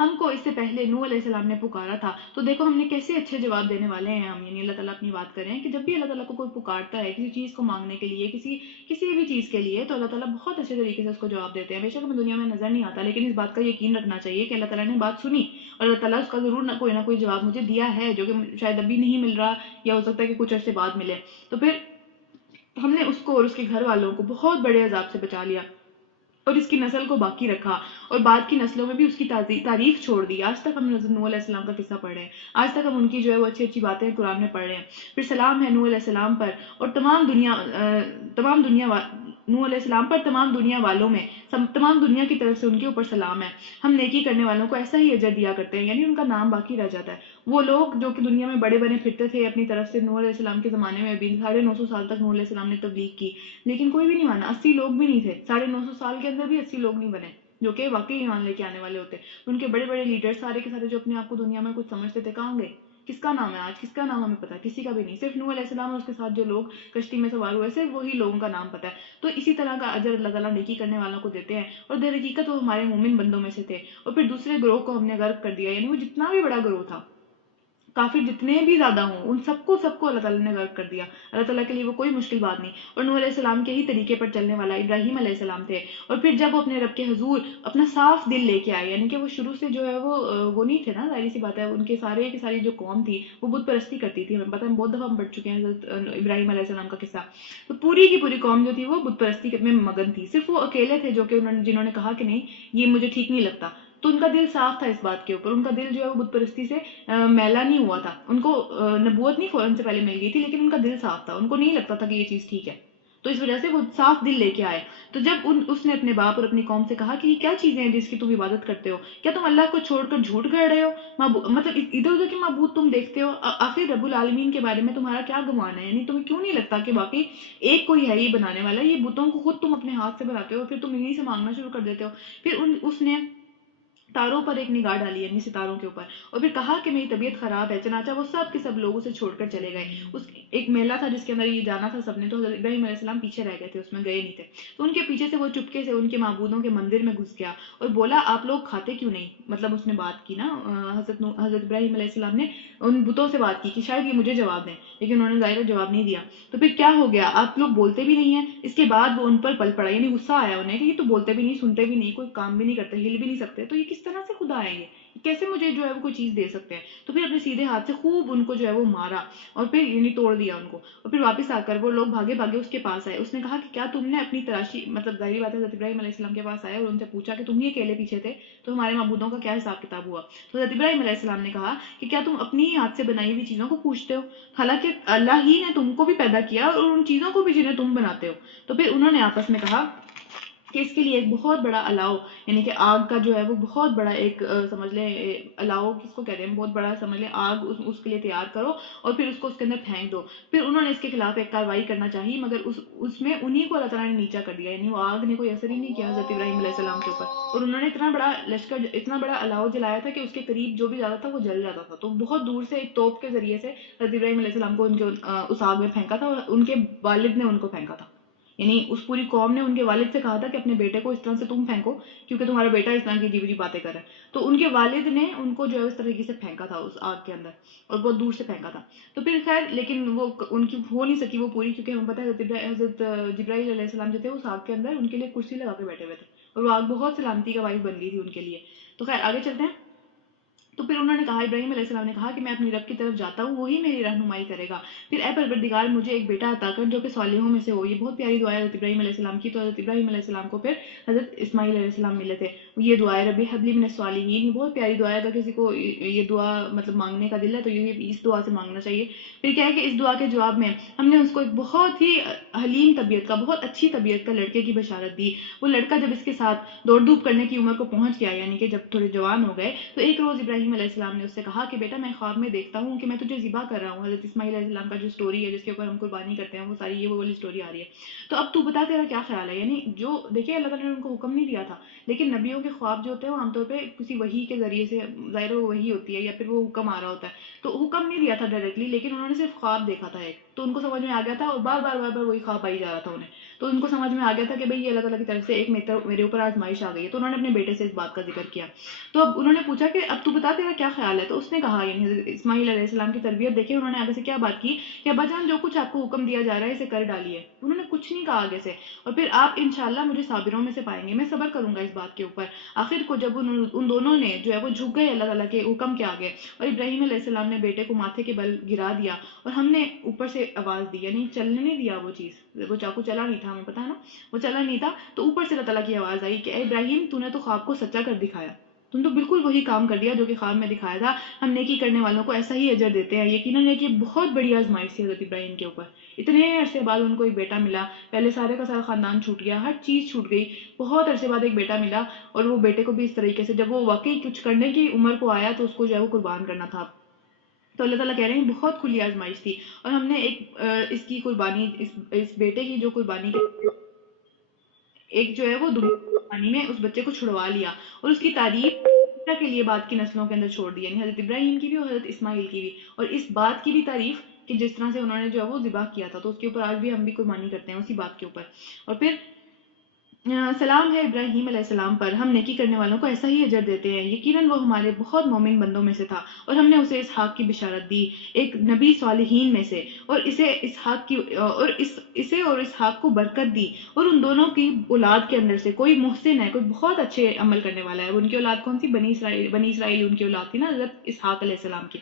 ہم کو اس سے پہلے نوح علیہ السلام نے پکارا تھا، تو دیکھو ہم نے کیسے اچھے جواب دینے والے ہیں ہم، یعنی اللہ تعالیٰ اپنی بات کر رہے ہیں کہ جب بھی اللہ تعالیٰ کو کوئی پکارتا ہے کسی چیز کو مانگنے کے لیے، کسی بھی چیز کے لیے، تو اللہ تعالیٰ بہت اچھے طریقے سے اس کو جواب دیتے ہیں، بے شک ہمیں دنیا میں نظر نہیں آتا، لیکن اس بات کا یقین رکھنا چاہیے کہ اللہ تعالیٰ نے بات سنی، اور اللہ تعالیٰ اس کا ضرور نہ کوئی جواب مجھے دیا ہے، جو کہ شاید ابھی نہیں مل رہا، یا ہو سکتا ہے کہ کچھ عرصے بعد ملے۔ تو پھر ہم نے اس کو اور اس کے گھر والوں کو بہت بڑے عذاب سے بچا لیا، اور اس کی نسل کو باقی رکھا، اور بعد کی نسلوں میں بھی اس کی تعریف چھوڑ دی۔ آج تک ہم حضرت نوح علیہ السلام کا قصہ پڑھ رہے ہیں، آج تک ہم ان کی جو ہے وہ اچھی اچھی باتیں قرآن میں پڑھ رہے ہیں۔ پھر سلام ہے نوح علیہ السلام پر اور نوح علیہ السلام پر تمام دنیا والوں میں، تمام دنیا کی طرف سے ان کے اوپر سلام ہے۔ ہم نیکی کرنے والوں کو ایسا ہی اجر دیا کرتے ہیں، یعنی ان کا نام باقی رہ جاتا ہے۔ وہ لوگ جو کہ دنیا میں بڑے بنے پھرتے تھے اپنی طرف سے، نوح علیہ السلام کے زمانے میں بھی 950 سال تک نوح علیہ السلام نے تبلیغ کی، لیکن کوئی بھی نہیں مانا، 80 لوگ بھی نہیں تھے، 950 سال کے اندر بھی 80 لوگ نہیں بنے جو کہ واقعی ایمان لے کے آنے والے ہوتے۔ ان کے بڑے بڑے لیڈر سارے کے سارے جو اپنے آپ کو دنیا میں کچھ سمجھتے تھے، کہاں گئے؟ کس کا نام ہے آج؟ کس کا نام ہمیں پتا ہے؟ کسی کا بھی نہیں، صرف نوح علیہ السلام اور اس کے ساتھ جو لوگ کشتی میں سوار ہوئے صرف وہی لوگوں کا نام پتا ہے۔ تو اسی طرح کا اجر اللہ تعالیٰ نیکی کرنے والوں کو دیتے ہیں، اور در حقیقت وہ ہمارے مومن بندوں میں سے تھے، اور پھر دوسرے گروہ کو ہم نے غرق کر دیا، یعنی وہ جتنا بھی بڑا گروہ تھا، کافر جتنے بھی زیادہ ہوں، ان سب کو اللہ تعالیٰ نے غرق کر دیا۔ اللہ تعالیٰ کے لیے وہ کوئی مشکل بات نہیں، اور نوح علیہ السلام کے ہی طریقے پر چلنے والا ابراہیم علیہ السلام تھے، اور پھر جب وہ اپنے رب کے حضور اپنا صاف دل لے کے آئے، یعنی کہ وہ شروع سے جو ہے وہ نہیں تھے نا، ظاہری سی بات ہے، ان کے سارے کی ساری جو قوم تھی وہ بت پرستی کرتی تھی، ہمیں پتہ ہے، بہت دفعہ ہم پڑھ چکے ہیں حضرت ابراہیم علیہ السلام کا قصہ۔ تو پوری کی پوری قوم جو تھی وہ بت پرستی میں مگن تھی، صرف وہ اکیلے تھے جو کہ جنہوں نے کہا کہ نہیں یہ مجھے ٹھیک نہیں لگتا، تو ان کا دل صاف تھا اس بات کے اوپر، ان کا دل جو ہے وہ بت پرستی سے میلا نہیں ہوا تھا، ان کو نبوت نہیں فوراً سے پہلے مل گئی تھی، لیکن ان کا دل صاف تھا، ان کو نہیں لگتا تھا کہ یہ چیز ٹھیک ہے، تو اس وجہ سے وہ صاف دل لے کے آئے۔ تو جب اس نے اپنے باپ اور اپنی قوم سے کہا کہ یہ کیا چیزیں ہیں جس کی تم عبادت کرتے ہو، کیا تم اللہ کو چھوڑ کر جھوٹ گڑھ رہے ہو، مطلب ادھر ادھر کے معبود تم دیکھتے ہو، آخر رب العالمین کے بارے میں تمہارا کیا گمان ہے، یعنی تمہیں کیوں نہیں لگتا کہ واقعی ایک کوئی ہے یہ بنانے والا، یہ بتوں کو خود تم اپنے ہاتھ سے بناتے ہو، پھر تم انہی سے مانگنا شروع کر دیتے ہو۔ پھر اس نے تاروں پر ایک نگاہ ڈالی، یعنی ستاروں کے اوپر، اور پھر کہا کہ میری طبیعت خراب ہے، چنانچہ وہ سب کے سب لوگوں سے چھوڑ کر چلے گئے۔ ایک میلہ تھا جس کے اندر یہ جانا تھا سب نے، تو حضرت ابراہیم علیہ السلام پیچھے رہ گئے تھے، اس میں گئے نہیں تھے، تو ان کے پیچھے سے وہ چپکے سے ان کے معبودوں کے مندر میں گھس گیا اور بولا آپ لوگ کھاتے کیوں نہیں، مطلب اس نے بات کی نا، حضرت ابراہیم علیہ السلام نے ان بتوں سے بات کی کہ شاید یہ مجھے جواب دیں، لیکن انہوں نے ظاہر جواب نہیں دیا۔ تو پھر کیا ہو گیا، آپ لوگ بولتے بھی نہیں ہیں، اس کے بعد وہ ان پر پل پڑا، یعنی غصہ آیا انہیں کہ یہ تو بولتے بھی نہیں، سنتے بھی نہیں، کوئی کام بھی نہیں کرتے، ہل بھی نہیں سکتے، تو یہ کس طرح سے خدا ہے، یہ کیسے مجھے جو ہے وہ کوئی چیز دے سکتے ہیں۔ تو پھر اپنے سیدھے ہاتھ سے خوب ان کو جو ہے وہ مارا، اور پھر یعنی توڑ دیا ان کو، اور پھر واپس آ کر وہ لوگ بھاگے بھاگے اس کے پاس آئے، اس نے کہا کہ کیا تم نے اپنی تراشی، مطلب ظاہری بات ہے حضرت ابراہیم علیہ السلام کے پاس آئے اور ان سے پوچھا کہ تم ہی اکیلے پیچھے تھے، تو ہمارے معبودوں کا کیا حساب کتاب ہوا؟ تو حضرت ابراہیم علیہ السلام نے کہا کہ کیا تم اپنی ہی ہاتھ سے بنائی ہوئی چیزوں کو پوچھتے ہو، حالانکہ اللہ ہی نے تم کو بھی پیدا کیا اور ان چیزوں کو بھی جنہیں تم بناتے ہو۔ تو پھر انہوں نے آپس میں کہا کہ اس کے لیے ایک بہت بڑا الاؤ، یعنی کہ آگ کا جو ہے وہ بہت بڑا ایک سمجھ لیں الاؤ کس کو کہتے ہیں، بہت بڑا سمجھ لیں آگ اس کے لیے تیار کرو، اور پھر اس کو اس کے اندر پھینک دو۔ پھر انہوں نے اس کے خلاف ایک کارروائی کرنا چاہی، مگر اس میں انہی کو اللہ تعالیٰ نے نیچا کر دیا، یعنی وہ آگ نے کوئی اثر ہی نہیں کیا حضرت ابراہیم علیہ السلام کے اوپر، اور انہوں نے اتنا بڑا لشکر، اتنا بڑا الاؤ جلایا تھا کہ اس کے قریب جو بھی جاتا تھا وہ جل جاتا تھا، تو بہت دور سے ایک توپ کے ذریعے سے حضرت ابراہیم علیہ السلام کو ان کے اس آگ میں پھینکا تھا، اور ان کے والد نے ان کو پھینکا تھا۔ یعنی اس پوری قوم نے ان کے والد سے کہا تھا کہ اپنے بیٹے کو اس طرح سے تم پھینکو کیونکہ تمہارا بیٹا اس طرح کی عجیب عجیب باتیں کر رہا ہے. تو ان کے والد نے ان کو جو ہے اس طریقے سے پھینکا تھا اس آگ کے اندر، اور بہت دور سے پھینکا تھا. تو پھر خیر لیکن وہ ان کی ہو نہیں سکی وہ پوری، کیونکہ ہمیں پتہ ہے حضرت جبرائیل علیہ السلام جو تھے اس آگ کے اندر ان کے لیے کرسی لگا کے بیٹھے ہوئے تھے، اور وہ آگ بہت سلامتی کا باعث بن گئی تھی ان کے لیے. تو خیر آگے چلتے ہیں. تو پھر انہوں نے کہا، ابراہیم علیہ السلام نے کہا کہ میں اپنی رب کی طرف جاتا ہوں، وہی میری رہنمائی کرے گا. پھر اے پروردگار مجھے ایک بیٹا عطا کر جو کہ صالحوں میں سے ہو. یہ بہت پیاری دعا ہے حضرت ابراہیم علیہ السلام کی. تو حضرت ابراہیم علیہ السلام کو پھر حضرت اسماعیل علیہ السلام ملے تھے. یہ دعا ہے ربی حبلی من الصالحین. یہ بہت پیاری دعا ہے، اگر کسی کو یہ دعا مطلب مانگنے کا دل ہے تو یہ اس دعا سے مانگنا چاہیے. پھر کیا ہے کہ اس دعا کے جواب میں ہم نے اس کو ایک بہت ہی حلیم طبیعت کا، بہت اچھی طبیعت کا لڑکے کی بشارت دی. وہ لڑکا جب اس کے ساتھ دوڑ دھوپ کرنے کی عمر کو پہنچ گیا، یعنی کہ جب تھوڑے جوان ہو گئے، تو ایک روز ابراہیم علیہ السلام نے اس سے کہا کہ بیٹا میں خواب میں دیکھتا ہوں کہ میں تجھے ذبح کر رہا ہوں. حضرت اسماعیل علیہ السلام کا جو سٹوری ہے جس کے اوپر ہم قربانی کرتے ہیں وہ ساری یہ وہ والی سٹوری آ رہی ہے. تو اب تو بتا تیرا کیا خیال ہے. یعنی جو دیکھیں اللہ تعالیٰ نے ان کو حکم نہیں دیا تھا، لیکن نبیوں کے خواب جو ہوتے ہیں وہ عام طور پہ کسی وحی کے ذریعے سے، ظاہر وہ وحی ہوتی ہے یا پھر وہ حکم آ رہا ہوتا ہے، تو حکم نہیں دیا تھا ڈائریکٹلی، لیکن انہوں نے صرف خواب دیکھا تھا ایک، تو ان کو سمجھ میں آ گیا تھا، اور بار بار بار بار وہی خواب آئی جا رہا تھا انہیں. تو ان کو سمجھ میں آ گیا تھا کہ بھئی یہ اللہ تعالیٰ کی طرف سے ایک میرے اوپر آزمائش آ گئی ہے. تو انہوں نے اپنے بیٹے سے اس بات کا ذکر کیا. تو اب انہوں نے پوچھا کہ اب تو بتا تیرا کیا خیال ہے. تو اس نے کہا، یعنی حضرت اسماعیل علیہ السلام کی تربیت دیکھیں انہوں نے آگے سے کیا بات کی کہ ابا جان جو کچھ آپ کو حکم دیا جا رہا ہے اسے کر ڈالیے. انہوں نے کچھ نہیں کہا آگے سے، اور پھر آپ انشاءاللہ مجھے صابروں میں سے پائیں گے، میں صبر کروں گا اس بات کے اوپر. آخر کو جب ان دونوں نے جو ہے وہ جھک گئے اللہ تعالیٰ کے حکم کے آگے، اور ابراہیم علیہ السلام نے بیٹے کو ماتھے کے بل گرا دیا، اور ہم نے اوپر سے آواز دی، یعنی چلنے نہیں دیا وہ چیز، وہ چاقو چلا نہیں تھا، ہمیں پتا ہے نا وہ چلا نہیں تھا. تو اوپر سے اللہ تعالیٰ کی آواز آئی کہ اے ابراہیم تو نے تو خواب کو سچا کر دکھایا، تم تو بالکل وہی کام کر دیا جو کہ خواب میں دکھایا تھا. ہم نیکی کرنے والوں کو ایسا ہی اجر دیتے ہیں. یقیناً یہ کہ بہت بڑی آزمائش تھی حضرت ابراہیم کے اوپر. اتنے عرصے بعد ان کو ایک بیٹا ملا، پہلے سارے کا سارا خاندان چھوٹ گیا، ہر چیز چھوٹ گئی، بہت عرصے بعد ایک بیٹا ملا، اور وہ بیٹے کو بھی اس طریقے سے جب وہ واقعی کچھ کرنے کی عمر کو آیا تو اس کو جو ہے وہ قربان کرنا تھا. تو اللہ تعالیٰ کہہ رہے ہیں بہت کھلی آزمائش تھی، اور ہم نے ایک اس کی قربانی، اس بیٹے کی جو قربانی کی ایک جو ہے وہ قربانی میں اس بچے کو چھڑوا لیا، اور اس کی تعریف ہمیشہ کے لیے بعد کی نسلوں کے اندر چھوڑ دی، یعنی حضرت ابراہیم کی بھی اور حضرت اسماعیل کی بھی. اور اس بات کی بھی تعریف کہ جس طرح سے انہوں نے جو ہے وہ ذبح کیا تھا، تو اس کے اوپر آج بھی ہم بھی قربانی کرتے ہیں اسی بات کے اوپر. اور پھر سلام ہے ابراہیم علیہ السلام پر، ہم نیکی کرنے والوں کو ایسا ہی اجر دیتے ہیں. یقیناً وہ ہمارے بہت مومن بندوں میں سے تھا، اور ہم نے اسے اسحاق کی بشارت دی، ایک نبی صالحین میں سے، اور اسے اور اسحاق کو برکت دی، اور ان دونوں کی اولاد کے اندر سے کوئی محسن ہے، کوئی بہت اچھے عمل کرنے والا ہے. ان کی اولاد کون سی؟ بنی اسرائیل ان کی اولاد تھی نا حضرت اسحاق علیہ السلام کی.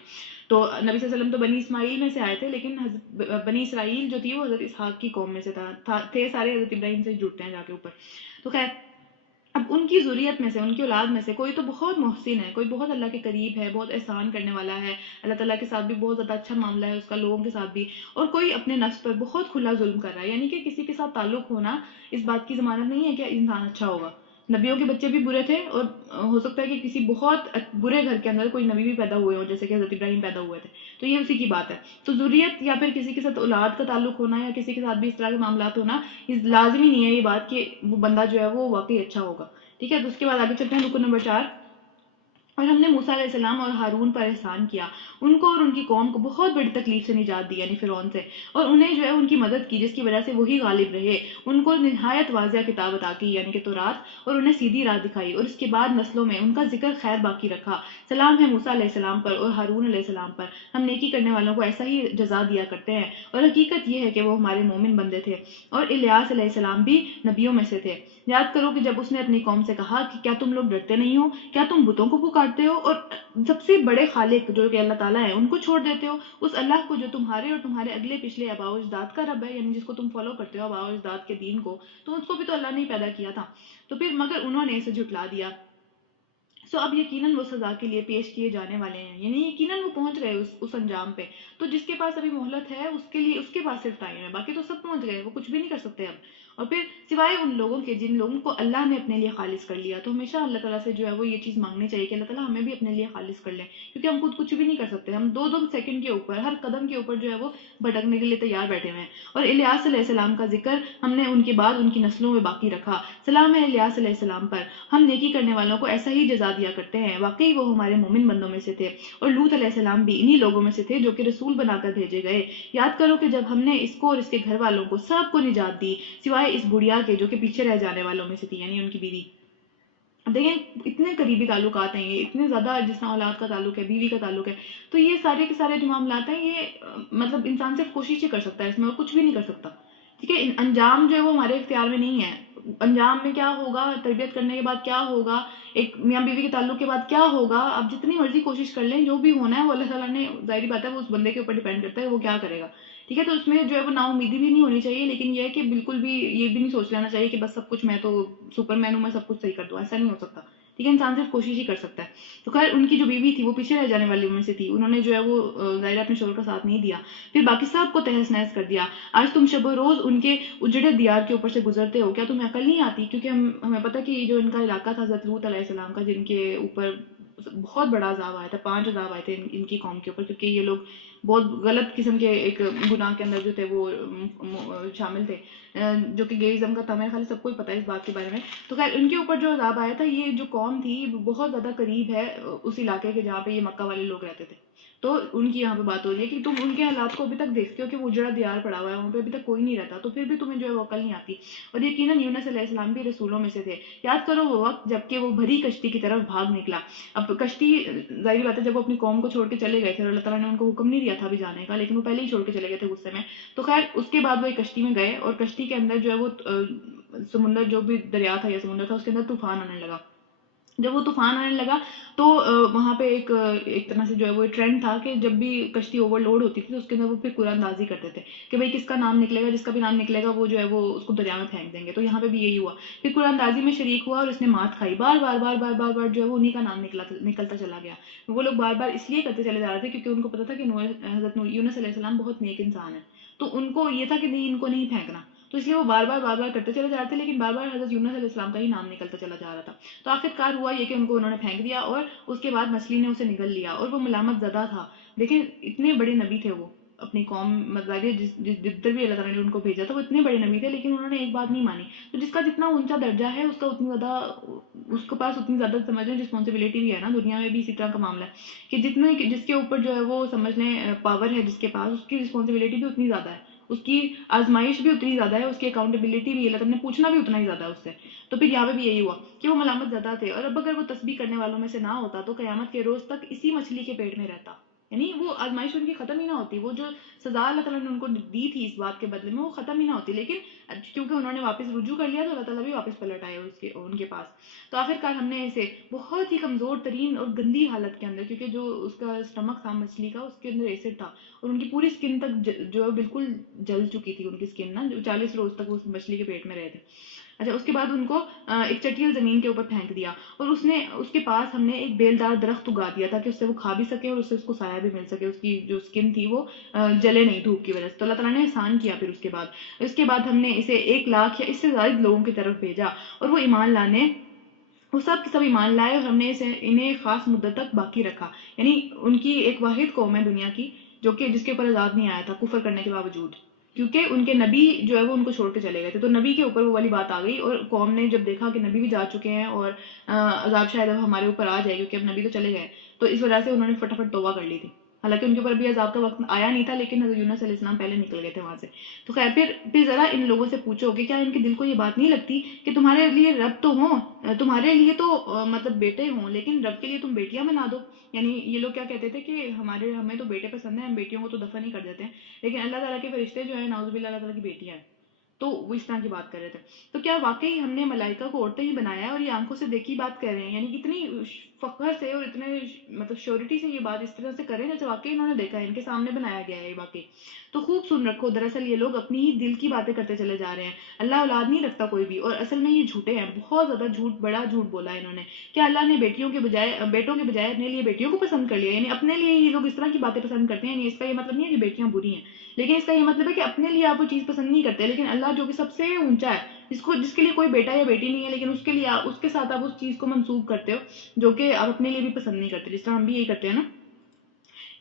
تو نبی صلی اللہ علیہ وسلم تو بنی اسماعیل میں سے آئے تھے، لیکن بنی اسرائیل جو تھی وہ حضرت اسحاق کی قوم میں سے تھے سارے حضرت ابراہیم سے جڑتے ہیں جا کے اوپر. تو خیر اب ان کی ذریت میں سے، ان کی اولاد میں سے کوئی تو بہت محسن ہے، کوئی بہت اللہ کے قریب ہے، بہت احسان کرنے والا ہے، اللہ تعالیٰ کے ساتھ بھی بہت زیادہ اچھا معاملہ ہے اس کا، لوگوں کے ساتھ بھی، اور کوئی اپنے نفس پر بہت کھلا ظلم کر رہا ہے. یعنی کہ کسی کے ساتھ تعلق ہونا اس بات کی ضمانت نہیں ہے کہ انسان اچھا ہوگا. نبیوں کے بچے بھی برے تھے، اور ہو سکتا ہے کہ کسی بہت برے گھر کے اندر کوئی نبی بھی پیدا ہوئے ہوں، جیسے کہ حضرت ابراہیم پیدا ہوئے تھے. تو یہ اسی کی بات ہے. تو ذریت یا پھر کسی کے ساتھ اولاد کا تعلق ہونا یا کسی کے ساتھ بھی اس طرح کے معاملات ہونا، یہ لازمی نہیں ہے یہ بات کہ وہ بندہ جو ہے وہ واقعی اچھا ہوگا. ٹھیک ہے. تو اس کے بعد آگے چلتے ہیں رکن نمبر 4. اور ہم نے موسیٰ علیہ السلام اور ہارون پر احسان کیا، ان کو اور ان کی قوم کو بہت بڑی تکلیف سے نجات دی، یعنی فرعون سے، اور انہیں جو ہے ان کی مدد کی جس کی وجہ سے وہی غالب رہے. ان کو نہایت واضح کتاب عطا کی، یعنی کہ تورات، اور انہیں سیدھی راہ دکھائی، اور اس کے بعد نسلوں میں ان کا ذکر خیر باقی رکھا. سلام ہے موسیٰ علیہ السلام پر اور ہارون علیہ السلام پر، ہم نیکی کرنے والوں کو ایسا ہی جزا دیا کرتے ہیں. اور حقیقت یہ ہے کہ وہ ہمارے مومن بندے تھے. اور الیاس علیہ السلام بھی نبیوں میں سے تھے. یاد کرو کہ جب اس نے اپنی قوم سے کہا کہ کیا تم لوگ ڈرتے نہیں ہو، کیا تم بتوں کو پکارتے ہو اور سب سے بڑے خالق جو کہ اللہ تعالیٰ ہے ان کو چھوڑ دیتے ہو، اس اللہ کو جو تمہارے اور تمہارے اگلے پچھلے آباء و اجداد کا رب ہے، یعنی جس کو تم فالو کرتے ہو آباء و اجداد کے دین کو، تو اس کو بھی تو اللہ نے ہی پیدا کیا تھا. تو پھر مگر انہوں نے اسے جھٹلا دیا. اب یقیناً وہ سزا کے لیے پیش کیے جانے والے ہیں، یعنی یقیناً وہ پہنچ گئے اس انجام پہ. تو جس کے پاس ابھی مہلت ہے اس کے لیے، اس کے پاس صرف ٹائم ہے، باقی تو سب پہنچ گئے، وہ کچھ بھی نہیں کر سکتے اب. اور پھر سوائے ان لوگوں کے جن لوگوں کو اللہ نے اپنے لیے خالص کر لیا، تو ہمیشہ اللہ تعالیٰ سے جو ہے وہ یہ چیز مانگنی چاہیے کہ اللہ تعالیٰ ہمیں بھی اپنے لیے خالص کر لیں، کیونکہ ہم خود کچھ بھی نہیں کر سکتے، ہم دو دو سیکنڈ کے اوپر ہر قدم کے اوپر جو ہے وہ بھٹکنے کے لیے تیار بیٹھے ہوئے ہیں۔ اور الیاس علیہ السلام کا ذکر ہم نے ان کے بعد ان کی نسلوں میں باقی رکھا، سلام ہے الیاس علیہ السلام پر، ہم نیکی کرنے والوں کو ایسا ہی جزا دیا کرتے ہیں، واقعی وہ ہمارے مومن بندوں میں سے تھے۔ اور لوط علیہ السلام بھی انہی لوگوں میں سے تھے جو کہ رسول بنا کر بھیجے گئے۔ یاد کرو کہ جب ہم نے اس کو اور اس کے گھر والوں کو سب کو نجات دی سوائے اس بڑھیا کے جو کہ پیچھے رہ جانے والوں میں سے تھی، یعنی ان کی بیوی۔ اب دیکھیں اتنے قریبی تعلقات ہیں، یہ اتنے زیادہ جس طرح اولاد کا تعلق ہے، بیوی کا تعلق ہے، تو یہ سارے کے سارے جو معاملات ہیں یہ مطلب انسان صرف کوشش ہی کر سکتا ہے اس میں، اور کچھ بھی نہیں کر سکتا، ٹھیک ہے۔ انجام جو ہے وہ ہمارے اختیار میں نہیں ہے، انجام میں کیا ہوگا، تربیت کرنے کے بعد کیا ہوگا، ایک میاں بیوی کے تعلق کے بعد کیا ہوگا، اب جتنی مرضی کوشش کر لیں جو بھی ہونا ہے وہ اللہ تعالیٰ نے، ظاہری بات ہے وہ اس بندے کے اوپر ڈیپینڈ کرتا ہے وہ کیا کرے گا، ٹھیک ہے۔ تو اس میں جو ہے وہ نا امیدی بھی نہیں ہونی چاہیے، لیکن یہ ہے کہ بالکل بھی یہ بھی نہیں سوچ لینا چاہیے کہ بس سب کچھ میں تو سپر مین ہوں، میں سب کچھ صحیح کر دوں، ایسا نہیں ہو سکتا، ٹھیک ہے۔ انسان صرف کوشش ہی کر سکتا ہے۔ تو خیر ان کی جو بیوی تھی وہ پیچھے رہ جانے والی میں سے تھی، انہوں نے جو ہے وہ ظاہر اپنے شوہر کا ساتھ نہیں دیا، پھر باقی سب کو تہس نہس کر دیا۔ آج تم شب و روز ان کے اجڑے دیار کے اوپر سے گزرتے ہو، کیا تمہیں عقل نہیں آتی؟ کیونکہ ہمیں پتہ کہ یہ جو ان کا علاقہ تھا حضرت لوط علیہ السلام کا، جن کے اوپر بہت بڑا عذاب آیا تھا، 5 عذاب آئے تھے ان کی قوم کے اوپر، کیونکہ یہ لوگ بہت غلط قسم کے ایک گناہ کے اندر جو تھے وہ شامل تھے، جو کہ گیزم کا تھا، میرے خیال سب کو ہی پتہ ہے اس بات کے بارے میں۔ تو خیر ان کے اوپر جو عذاب آیا تھا، یہ جو قوم تھی بہت زیادہ قریب ہے اس علاقے کے جہاں پہ یہ مکہ والے لوگ رہتے تھے، تو ان کی یہاں پہ بات ہو رہی ہے کہ تم ان کے حالات کو ابھی تک دیکھتے ہو کہ وہ اجڑا دیار پڑا ہوا ہے، وہاں پہ ابھی تک کوئی نہیں رہتا، تو پھر بھی تمہیں جو ہے وہ عقل نہیں آتی۔ اور یقیناً یونس علیہ السلام بھی رسولوں میں سے تھے، یاد کرو وہ وقت جب کہ وہ بھری کشتی کی طرف بھاگ نکلا۔ اب کشتی ظاہری بات ہے جب وہ اپنی قوم کو چھوڑ کے چلے گئے تھے، اللہ تعالیٰ نے ان کو حکم نہیں دیا تھا ابھی جانے کا، لیکن وہ پہلے ہی چھوڑ کے چلے گئے تھے غصے میں، تو خیر اس کے بعد وہ ایک کشتی میں گئے، اور کشتی کے اندر جو ہے وہ سمندر جو بھی دریا تھا یا سمندر تھا اس کے اندر طوفان آنے لگا۔ جب وہ طوفان آنے لگا تو وہاں پہ ایک طرح سے جو ہے وہ ٹرینڈ تھا کہ جب بھی کشتی اوور لوڈ ہوتی تھی تو اس کے اندر وہ پھر قرآن اندازی کرتے تھے کہ بھائی کس کا نام نکلے گا، جس کا بھی نام نکلے گا وہ جو ہے وہ اس کو دریا میں پھینک دیں گے، تو یہاں پہ بھی یہی ہوا، پھر قرآن اندازی میں شریک ہوا اور اس نے مات کھائی، بار بار بار بار بار بار جو ہے وہ انہی کا نام نکلتا چلا گیا۔ وہ لوگ بار بار اس لیے کرتے چلے جا رہے تھے کیونکہ ان کو پتا تھا کہ حضرت یونس علیہ السلام بہت نیک انسان ہے، تو ان کو یہ تھا کہ نہیں ان کو نہیں پھینکنا، تو اس لیے وہ بار بار بار بار کرتے چلے جا رہے تھے، لیکن بار بار حضرت یونس علیہ السلام کا ہی نام نکلتا چلا جا رہا تھا۔ تو آخر کار ہوا یہ کہ ان کو انہوں نے پھینک دیا، اور اس کے بعد مچھلی نے اسے نگل لیا، اور وہ ملامت زدہ تھا۔ دیکھیں اتنے بڑے نبی تھے وہ، اپنی قوم مطلب جدھر بھی اللہ تعالیٰ نے ان کو بھیجا تھا وہ اتنے بڑے نبی تھے، لیکن انہوں نے ایک بات نہیں مانی۔ تو جس کا جتنا اونچا درجہ ہے اس کا اتنی زیادہ، اس کے پاس اتنی زیادہ سمجھ لیں رسپانسبلٹی بھی ہے نا، دنیا میں بھی اسی طرح کا معاملہ ہے کہ جتنے جس کے اوپر جو ہے وہ سمجھ لیں پاور ہے جس کے پاس، اس کی رسپانسبلٹی بھی اتنی زیادہ ہے، اس کی آزمائش بھی اتنی زیادہ ہے، اس کی اکاؤنٹیبلٹی بھی اللہ تعالیٰ نے پوچھنا بھی اتنا ہی زیادہ ہے اس سے۔ تو پھر یہاں پہ بھی یہی ہوا کہ وہ ملامت زدہ تھے، اور اب اگر وہ تسبیح کرنے والوں میں سے نہ ہوتا تو قیامت کے روز تک اسی مچھلی کے پیٹ میں رہتا، یعنی وہ آزمائش ان کی ختم ہی نہ ہوتی، وہ جو سزا اللہ تعالیٰ نے ان کو دی تھی اس بات کے بدلے میں وہ ختم ہی نہ ہوتی، لیکن کیونکہ انہوں نے واپس رجوع کر لیا تو اللہ تعالیٰ بھی واپس پلٹ آئے ان کے پاس۔ تو آخرکار ہم نے اسے بہت ہی کمزور ترین اور گندی حالت کے اندر، کیونکہ جو اس کا اسٹمک تھا مچھلی کا اس کے اندر ایسڈ تھا، اور ان کی پوری اسکن تک جو ہے بالکل جل چکی تھی ان کی اسکن نا، جو 40 روز تک وہ اس مچھلی کے پیٹ میں رہے تھے۔ اچھا اس کے بعد ان کو ایک چٹیل زمین کے اوپر پھینک دیا، اور اس کے پاس ہم نے ایک بیلدار درخت اگا دیا تاکہ اس سے وہ کھا بھی سکے اور اس سے اس کو سایہ بھی مل سکے، اس کی جو اسکن تھی وہ جلے نہیں دھوپ کی وجہ سے، تو اللہ تعالیٰ نے احسان کیا۔ پھر اس کے بعد ہم نے اسے 1 لاکھ یا اس سے زائد لوگوں کی طرف بھیجا، اور وہ ایمان لانے وہ سب کے سب ایمان لائے، اور ہم نے انہیں خاص مدت تک باقی رکھا، یعنی ان کی ایک واحد قوم ہے دنیا کی جو کہ جس کے اوپر عذاب نہیں آیا تھا کفر کرنے کے باوجود، کیونکہ ان کے نبی جو ہے وہ ان کو چھوڑ کے چلے گئے تھے، تو نبی کے اوپر وہ والی بات آ گئی، اور قوم نے جب دیکھا کہ نبی بھی جا چکے ہیں اور عذاب شاید اب ہمارے اوپر آ جائے کیونکہ اب نبی تو چلے گئے، تو اس وجہ سے انہوں نے فٹافٹ توبہ کر لی تھی، حالانکہ ان کے اوپر ابھی عذاب کا وقت آیا نہیں تھا، لیکن حضرت یونس علیہ السلام پہلے نکل گئے تھے وہاں سے۔ تو خیر پھر ذرا ان لوگوں سے پوچھو کہ کیا ان کے دل کو یہ بات نہیں لگتی کہ تمہارے لیے رب تو ہوں، تمہارے لیے تو مطلب بیٹے ہوں، لیکن رب کے لیے تم بیٹیاں بنا دو۔ یعنی یہ لوگ کیا کہتے تھے کہ ہمیں تو بیٹے پسند ہیں، ہم بیٹیوں کو تو دفن ہی کر دیتے ہیں، لیکن اللہ تعالیٰ کے فرشتے جو ہیں ناؤذ باللہ اللہ تعالیٰ کی بیٹیاں ہیں، تو وہ اس طرح کی بات کر رہے تھے۔ تو کیا واقعی ہم نے ملائکہ کو عورتیں ہی بنایا ہے، اور یہ آنکھوں سے دیکھی بات کر رہے ہیں، یعنی اتنی فخر سے اور اتنے مطلب شیورٹی سے یہ بات اس طرح سے کریں جیسے واقعی انہوں نے دیکھا ہے، ان کے سامنے بنایا گیا ہے یہ واقعی۔ تو خوب سن رکھو، دراصل یہ لوگ اپنی ہی دل کی باتیں کرتے چلے جا رہے ہیں، اللہ اولاد نہیں رکھتا کوئی بھی، اور اصل میں یہ جھوٹے ہیں، بہت زیادہ بڑا جھوٹ بولا ہے انہوں نے۔ کیا اللہ نے بیٹوں کے بجائے اپنے لیے بیٹیوں کو پسند کر لیا، یعنی اپنے لیے یہ لوگ اس طرح کی باتیں پسند کرتے ہیں، یعنی اس کا یہ مطلب نہیں ہے کہ بیٹیاں بری ہیں، لیکن اس کا یہ مطلب ہے کہ اپنے لیے آپ وہ چیز پسند نہیں کرتے، لیکن اللہ جو کہ سب سے اونچا ہے، جس کے لیے کوئی بیٹا یا بیٹی نہیں ہے، لیکن اس کے لیے اس کے ساتھ آپ اس چیز کو منسوب کرتے ہو جو کہ آپ اپنے لیے بھی پسند نہیں کرتے، جس طرح ہم بھی یہی کرتے ہیں نا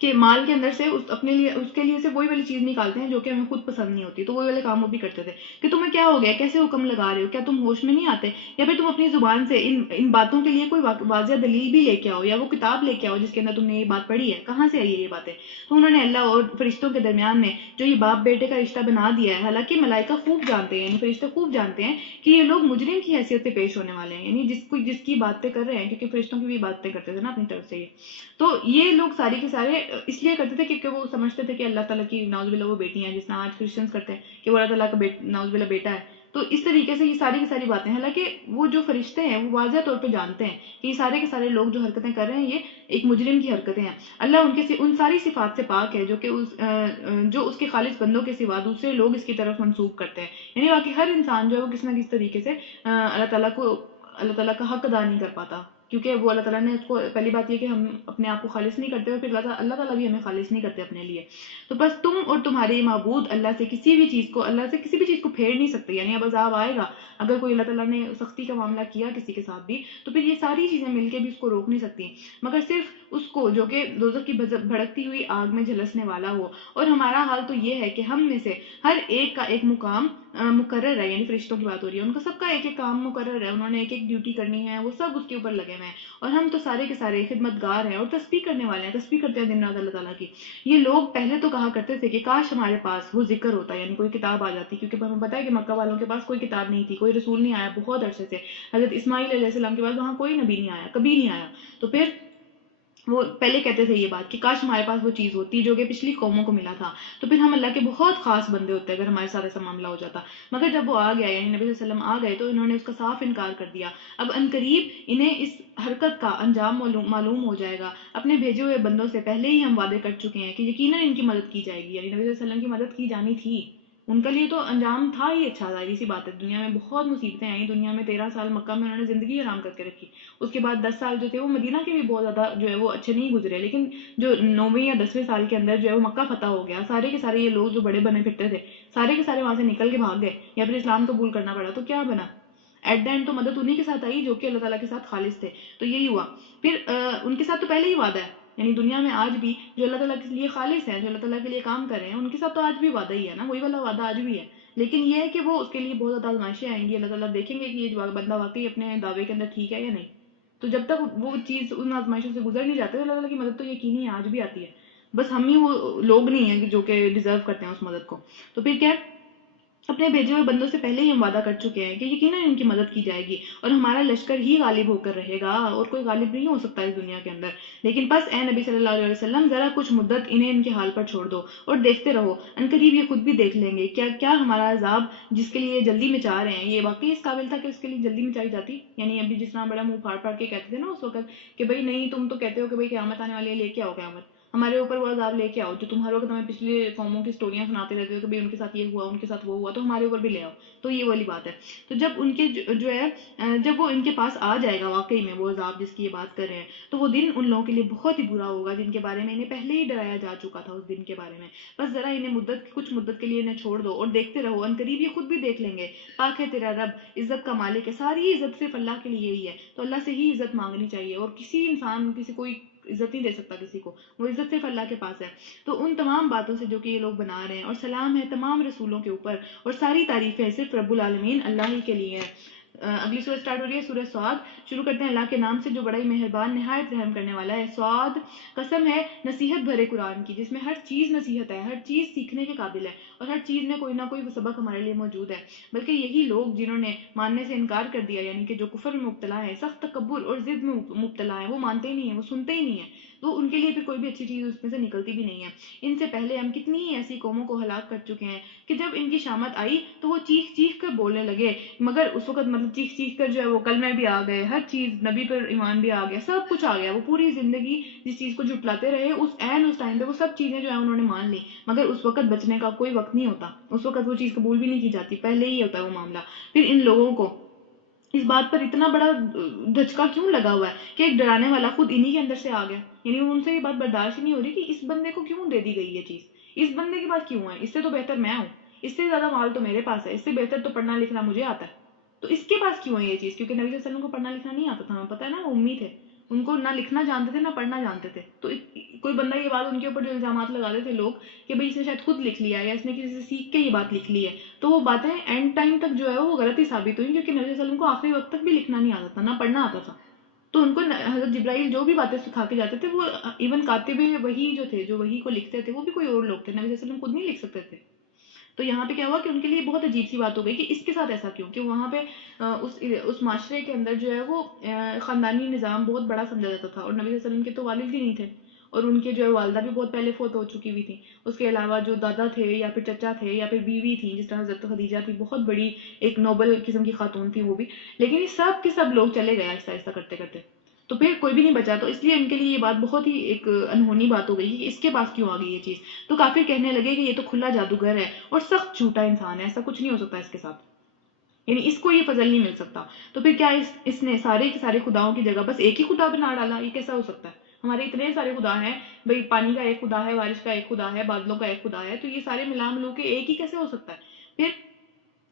کہ مال کے اندر سے اپنے لیے اس کے لیے سے وہی والی چیز نکالتے ہیں جو کہ ہمیں خود پسند نہیں ہوتی، تو وہی والے کام وہ بھی کرتے تھے کہ تمہیں کیا ہو گیا، کیسے حکم لگا رہے ہو، کیا تم ہوش میں نہیں آتے، یا پھر تم اپنی زبان سے ان باتوں کے لیے کوئی واضح دلیل بھی لے کے آؤ، یا وہ کتاب لے کے آؤ جس کے اندر تم نے یہ بات پڑھی ہے، کہاں سے آئی ہے یہ باتیں؟ تو انہوں نے اللہ اور فرشتوں کے درمیان میں جو یہ باپ بیٹے کا رشتہ بنا دیا ہے، حالانکہ ملائکہ خوب جانتے ہیں، یعنی فرشتے خوب جانتے ہیں کہ یہ لوگ مجرم کی حیثیت سے پیش ہونے والے ہیں، یعنی جس کی باتیں کر رہے ہیں، کیونکہ فرشتوں کی بھی باتیں کرتے تھے نا اپنی طرف سے یہ، تو یہ لوگ سارے کے سارے اس لیے کرتے تھے کیونکہ وہ سمجھتے تھے کہ اللہ تعالیٰ کی ناؤز باللہ وہ بیٹی ہیں، جس طرح آج کرسچنس کرتے ہیں کہ وہ اللہ تعالیٰ کا ناؤز باللہ بیٹا ہے، تو اس طریقے سے یہ ساری کی ساری باتیں، حالانکہ وہ جو فرشتے ہیں وہ واضح طور پہ جانتے ہیں کہ یہ سارے کے سارے لوگ جو حرکتیں کر رہے ہیں یہ ایک مجرم کی حرکتیں ہیں، اللہ ان ساری صفات سے پاک ہے جو اس کے خالص بندوں کے سوا دوسرے لوگ اس کی طرف منسوب کرتے ہیں، یعنی باقی ہر انسان جو ہے وہ کسی نہ کسی طریقے سے اللہ تعالیٰ کا حق ادا نہیں کر پاتا، کیونکہ وہ اللہ تعالیٰ نے اس کو پہلی بات یہ کہ ہم اپنے آپ کو خالص نہیں کرتے، اور پھر اللہ تعالیٰ بھی ہمیں خالص نہیں کرتے اپنے لیے، تو بس تم اور تمہارے معبود اللہ سے کسی بھی چیز کو پھیر نہیں سکتے، یعنی اب عذاب آئے گا اگر کوئی اللہ تعالیٰ نے سختی کا معاملہ کیا کسی کے ساتھ بھی، تو پھر یہ ساری چیزیں مل کے بھی اس کو روک نہیں سکتی، مگر صرف اس کو جو کہ دوزخ کی بھڑکتی ہوئی آگ میں جھلسنے والا ہو، اور ہمارا حال تو یہ ہے کہ ہم میں سے ہر ایک کا ایک مقام مقرر ہے، یعنی فرشتوں کی بات ہو رہی ہے، ان کا سب کا ایک ایک کام مقرر ہے، انہوں نے ایک ایک ڈیوٹی کرنی ہے، وہ سب اس کے اوپر لگے ہوئے ہیں، اور ہم تو سارے کے سارے خدمتگار ہیں اور تسبیح کرنے والے ہیں، تسبیح کرتے ہیں دن رات اللہ تعالیٰ کی۔ یہ لوگ پہلے تو کہا کرتے تھے کہ کاش ہمارے پاس وہ ذکر ہوتا، یعنی کوئی کتاب آ جاتی، کیونکہ ہمیں پتا ہے کہ مکہ والوں کے پاس کوئی کتاب نہیں تھی، کوئی رسول نہیں آیا بہت عرصے سے، حضرت اسماعیل علیہ السلام کے بعد وہاں کوئی نبی نہیں آیا، کبھی نہیں آیا، تو پھر وہ پہلے کہتے تھے یہ بات کہ کاش ہمارے پاس وہ چیز ہوتی جو کہ پچھلی قوموں کو ملا تھا، تو پھر ہم اللہ کے بہت خاص بندے ہوتے اگر ہمارے ساتھ ایسا معاملہ ہو جاتا، مگر جب وہ آ گیا، یعنی نبی صلی اللہ علیہ وسلم آ گئے، تو انہوں نے اس کا صاف انکار کر دیا، اب عنقریب انہیں اس حرکت کا انجام معلوم ہو جائے گا، اپنے بھیجے ہوئے بندوں سے پہلے ہی ہم وعدے کر چکے ہیں کہ یقیناً ان کی مدد کی جائے گی، یعنی نبی صلی اللہ علیہ وسلم کی مدد کی جانی تھی، ان کے لیے تو انجام تھا ہی اچھا، ظاہری سی بات ہے، دنیا میں بہت مصیبتیں آئیں، دنیا میں 13 سال مکہ میں انہوں نے زندگی حرام کر کے رکھی، اس کے بعد 10 سال جو تھے وہ مدینہ کے بھی بہت زیادہ جو ہے وہ اچھے نہیں گزرے، لیکن جو 9ویں یا 10ویں سال کے اندر جو ہے وہ مکہ فتح ہو گیا، سارے کے سارے یہ لوگ جو بڑے بنے پھرتے تھے سارے کے سارے وہاں سے نکل کے بھاگ گئے، یا پھر اسلام قبول کرنا پڑا، تو کیا بنا؟ ایٹ دا اینڈ تو مدد انہی کے ساتھ آئی جو کہ اللہ تعالیٰ کے ساتھ خالص تھے، تو یہی ہوا، پھر ان کے ساتھ تو پہلے ہی وعدہ ہے، یعنی دنیا میں آج بھی جو اللہ تعالیٰ کے لیے خالص ہیں، جو اللہ تعالیٰ کے لیے کام کر رہے ہیں، ان کے ساتھ تو آج بھی وعدہ ہی ہے نا، وہی والا وعدہ آج بھی ہے، لیکن یہ ہے کہ وہ اس کے لیے بہت زیادہ آزمائشیں آئیں گی، اللہ تعالیٰ دیکھیں گے کہ یہ بندہ واقعی اپنے دعوے کے اندر ٹھیک ہے یا نہیں، تو جب تک وہ چیز ان آزمائشوں سے گزر نہیں جاتے، اللہ تعالیٰ کی مدد تو یقینی آج بھی آتی ہے، بس ہم ہی وہ لوگ نہیں ہیں جو کہ ڈیزرو کرتے ہیں اس مدد کو، تو پھر کیا اپنے بھیجے ہوئے بندوں سے پہلے ہی ہم وعدہ کر چکے ہیں کہ یقیناً ان کی مدد کی جائے گی، اور ہمارا لشکر ہی غالب ہو کر رہے گا، اور کوئی غالب نہیں ہو سکتا اس دنیا کے اندر، لیکن بس اے نبی صلی اللہ علیہ وسلم ذرا کچھ مدت انہیں ان کے حال پر چھوڑ دو اور دیکھتے رہو، عنقریب یہ خود بھی دیکھ لیں گے کیا ہمارا عذاب جس کے لیے جلدی میں چاہ رہے ہیں، یہ واقعی اس قابل تھا کہ اس کے لیے جلدی مچائی جاتی، یعنی ابھی جس طرح بڑا منہ پھاڑ پھاڑ کے کہتے تھے نا اس وقت کہ بھائی نہیں، تم تو کہتے ہو کہ بھائی قیامت آنے والی ہے، لے کے آؤ قیامت، ہمارے اوپر وہ عذاب لے کے آؤ جو تم ہر وقت ہمیں پچھلے قوموں کی سٹوریاں سناتے رہتے ہو کہ بھائی ان کے ساتھ یہ ہوا، ان کے ساتھ وہ ہوا، تو ہمارے اوپر بھی لے آؤ، تو یہ والی بات ہے، تو جب ان کے جو ہے جب وہ ان کے پاس آ جائے گا واقعی میں وہ عذاب جس کی یہ بات کر رہے ہیں، تو وہ دن ان لوگوں کے لیے بہت ہی برا ہوگا جن کے بارے میں انہیں پہلے ہی ڈرایا جا چکا تھا اس دن کے بارے میں، بس ذرا انہیں کچھ مدت کے لیے انہیں چھوڑ دو اور دیکھتے رہو، عنقریب یہ خود بھی دیکھ لیں گے، پاک ہے تیرا رب، عزت کا مالک ہے، ساری عزت صرف اللہ کے لیے ہی ہے، تو اللہ سے ہی عزت مانگنی چاہیے، اور کسی انسان کوئی عزت نہیں دے سکتا کسی کو، وہ عزت صرف اللہ کے پاس ہے، تو ان تمام باتوں سے جو کہ یہ لوگ بنا رہے ہیں، اور سلام ہے تمام رسولوں کے اوپر، اور ساری تعریفیں صرف رب العالمین اللہ ہی کے لیے ہیں۔ اگلی سورہ سٹارٹ ہو رہی ہے سورہ صاد، شروع کرتے ہیں اللہ کے نام سے جو بڑا ہی مہربان نہایت رحم کرنے والا ہے، صاد، قسم ہے نصیحت بھرے قرآن کی جس میں ہر چیز نصیحت ہے، ہر چیز سیکھنے کے قابل ہے، اور ہر چیز میں کوئی نہ کوئی سبق ہمارے لیے موجود ہے، بلکہ یہی لوگ جنہوں نے ماننے سے انکار کر دیا، یعنی کہ جو کفر میں مبتلا ہے، سخت تکبر اور ضد میں مبتلا ہے، وہ مانتے ہی نہیں ہیں، وہ سنتے ہی نہیں ہیں، تو ان کے لیے پھر کوئی بھی اچھی چیز اس میں سے نکلتی بھی نہیں ہے، ان سے پہلے ہم کتنی ہی ایسی قوموں کو ہلاک کر چکے ہیں کہ جب ان کی شامت آئی تو وہ چیخ چیخ کر بولنے لگے، مگر اس وقت مطلب چیخ چیخ کر جو ہے وہ کلمے بھی آ گئے، ہر چیز نبی پر ایمان بھی آ گیا، سب کچھ آ گیا، وہ پوری زندگی جس چیز کو جھٹلاتے رہے اس ٹائم پہ وہ سب چیزیں جو ہے انہوں نے مان لی، مگر اس وقت بچنے کا کوئی وقت نہیں ہوتا، اس وقت وہ چیز قبول بھی نہیں کی جاتی، پہلے ہی ہوتا ہے وہ معاملہ، پھر ان لوگوں کو اس بات پر اتنا بڑا دھچکا کیوں لگا ہوا ہے کہ ایک ڈرانے والا خود انہی کے اندر سے آ گیا، یعنی ان سے یہ بات برداشت ہی نہیں ہو رہی کہ اس بندے کو کیوں دے دی گئی یہ چیز، اس بندے کے پاس کیوں ہے؟ اس سے تو بہتر میں ہوں، اس سے زیادہ مال تو میرے پاس ہے، اس سے بہتر تو پڑھنا لکھنا مجھے آتا ہے، تو اس کے پاس کیوں ہے یہ چیز؟ کیونکہ نبی صلی اللہ علیہ وسلم کو پڑھنا لکھنا نہیں آتا تھا، ہمیں پتہ ہے نا، وہ امی تھے، ان کو نہ لکھنا جانتے تھے نہ پڑھنا جانتے تھے، تو کوئی بندہ یہ بات ان کے اوپر جو الزامات لگاتے تھے لوگ کہ بھئی اس نے شاید خود لکھ لیا ہے یا اس نے کسی سے سیکھ کے یہ بات لکھ لی ہے، تو وہ باتیں اینڈ ٹائم تک جو ہے وہ غلط ہی ثابت ہوئی، کیونکہ نبی صلی اللہ علیہ وسلم کو آخری وقت تک بھی لکھنا نہیں آتا تھا، نہ پڑھنا آتا تھا، تو ان کو حضرت جبرائیل جو بھی باتیں سکھا کے جاتے تھے، وہ ایون کاتب وحی جو تھے، جو وحی کو لکھتے تھے، وہ بھی کوئی اور لوگ تھے، نبی صلی اللہ علیہ وسلم خود نہیں لکھ سکتے تھے. تو یہاں پہ کیا ہوا کہ ان کے لیے بہت عجیب سی بات ہو گئی کہ اس کے ساتھ ایسا کیوں، کہ وہاں پہ اس معاشرے کے اندر جو ہے وہ خاندانی نظام بہت بڑا سمجھا جاتا تھا، اور نبی صلی اللہ علیہ وسلم کے تو والد بھی نہیں تھے، اور ان کے جو ہے والدہ بھی بہت پہلے فوت ہو چکی ہوئی تھیں، اس کے علاوہ جو دادا تھے یا پھر چچا تھے یا پھر بیوی تھیں، جس طرح حضرت خدیجہ تھی، بہت بڑی ایک نوبل قسم کی خاتون تھی وہ بھی، لیکن یہ سب کے سب لوگ چلے گئے آہستہ آہستہ کرتے کرتے، تو پھر کوئی بھی نہیں بچا، تو اس لیے ان کے لیے یہ بات بہت ہی ایک انہونی بات ہو گئی کہ اس کے پاس کیوں آ گئی یہ چیز. تو کافر کہنے لگے کہ یہ تو کھلا جادوگر ہے اور سخت جھوٹا انسان ہے، ایسا کچھ نہیں ہو سکتا اس کے ساتھ، یعنی اس کو یہ فضل نہیں مل سکتا. تو پھر کیا اس نے سارے کے سارے خداؤں کی جگہ بس ایک ہی خدا بنا ڈالا؟ یہ کیسا ہو سکتا ہے؟ ہمارے اتنے سارے خدا ہیں بھئی، پانی کا ایک خدا ہے، بارش کا ایک خدا ہے، بادلوں کا ایک خدا ہے، تو یہ سارے ملا ملو کے ایک ہی کیسے ہو سکتا ہے؟ پھر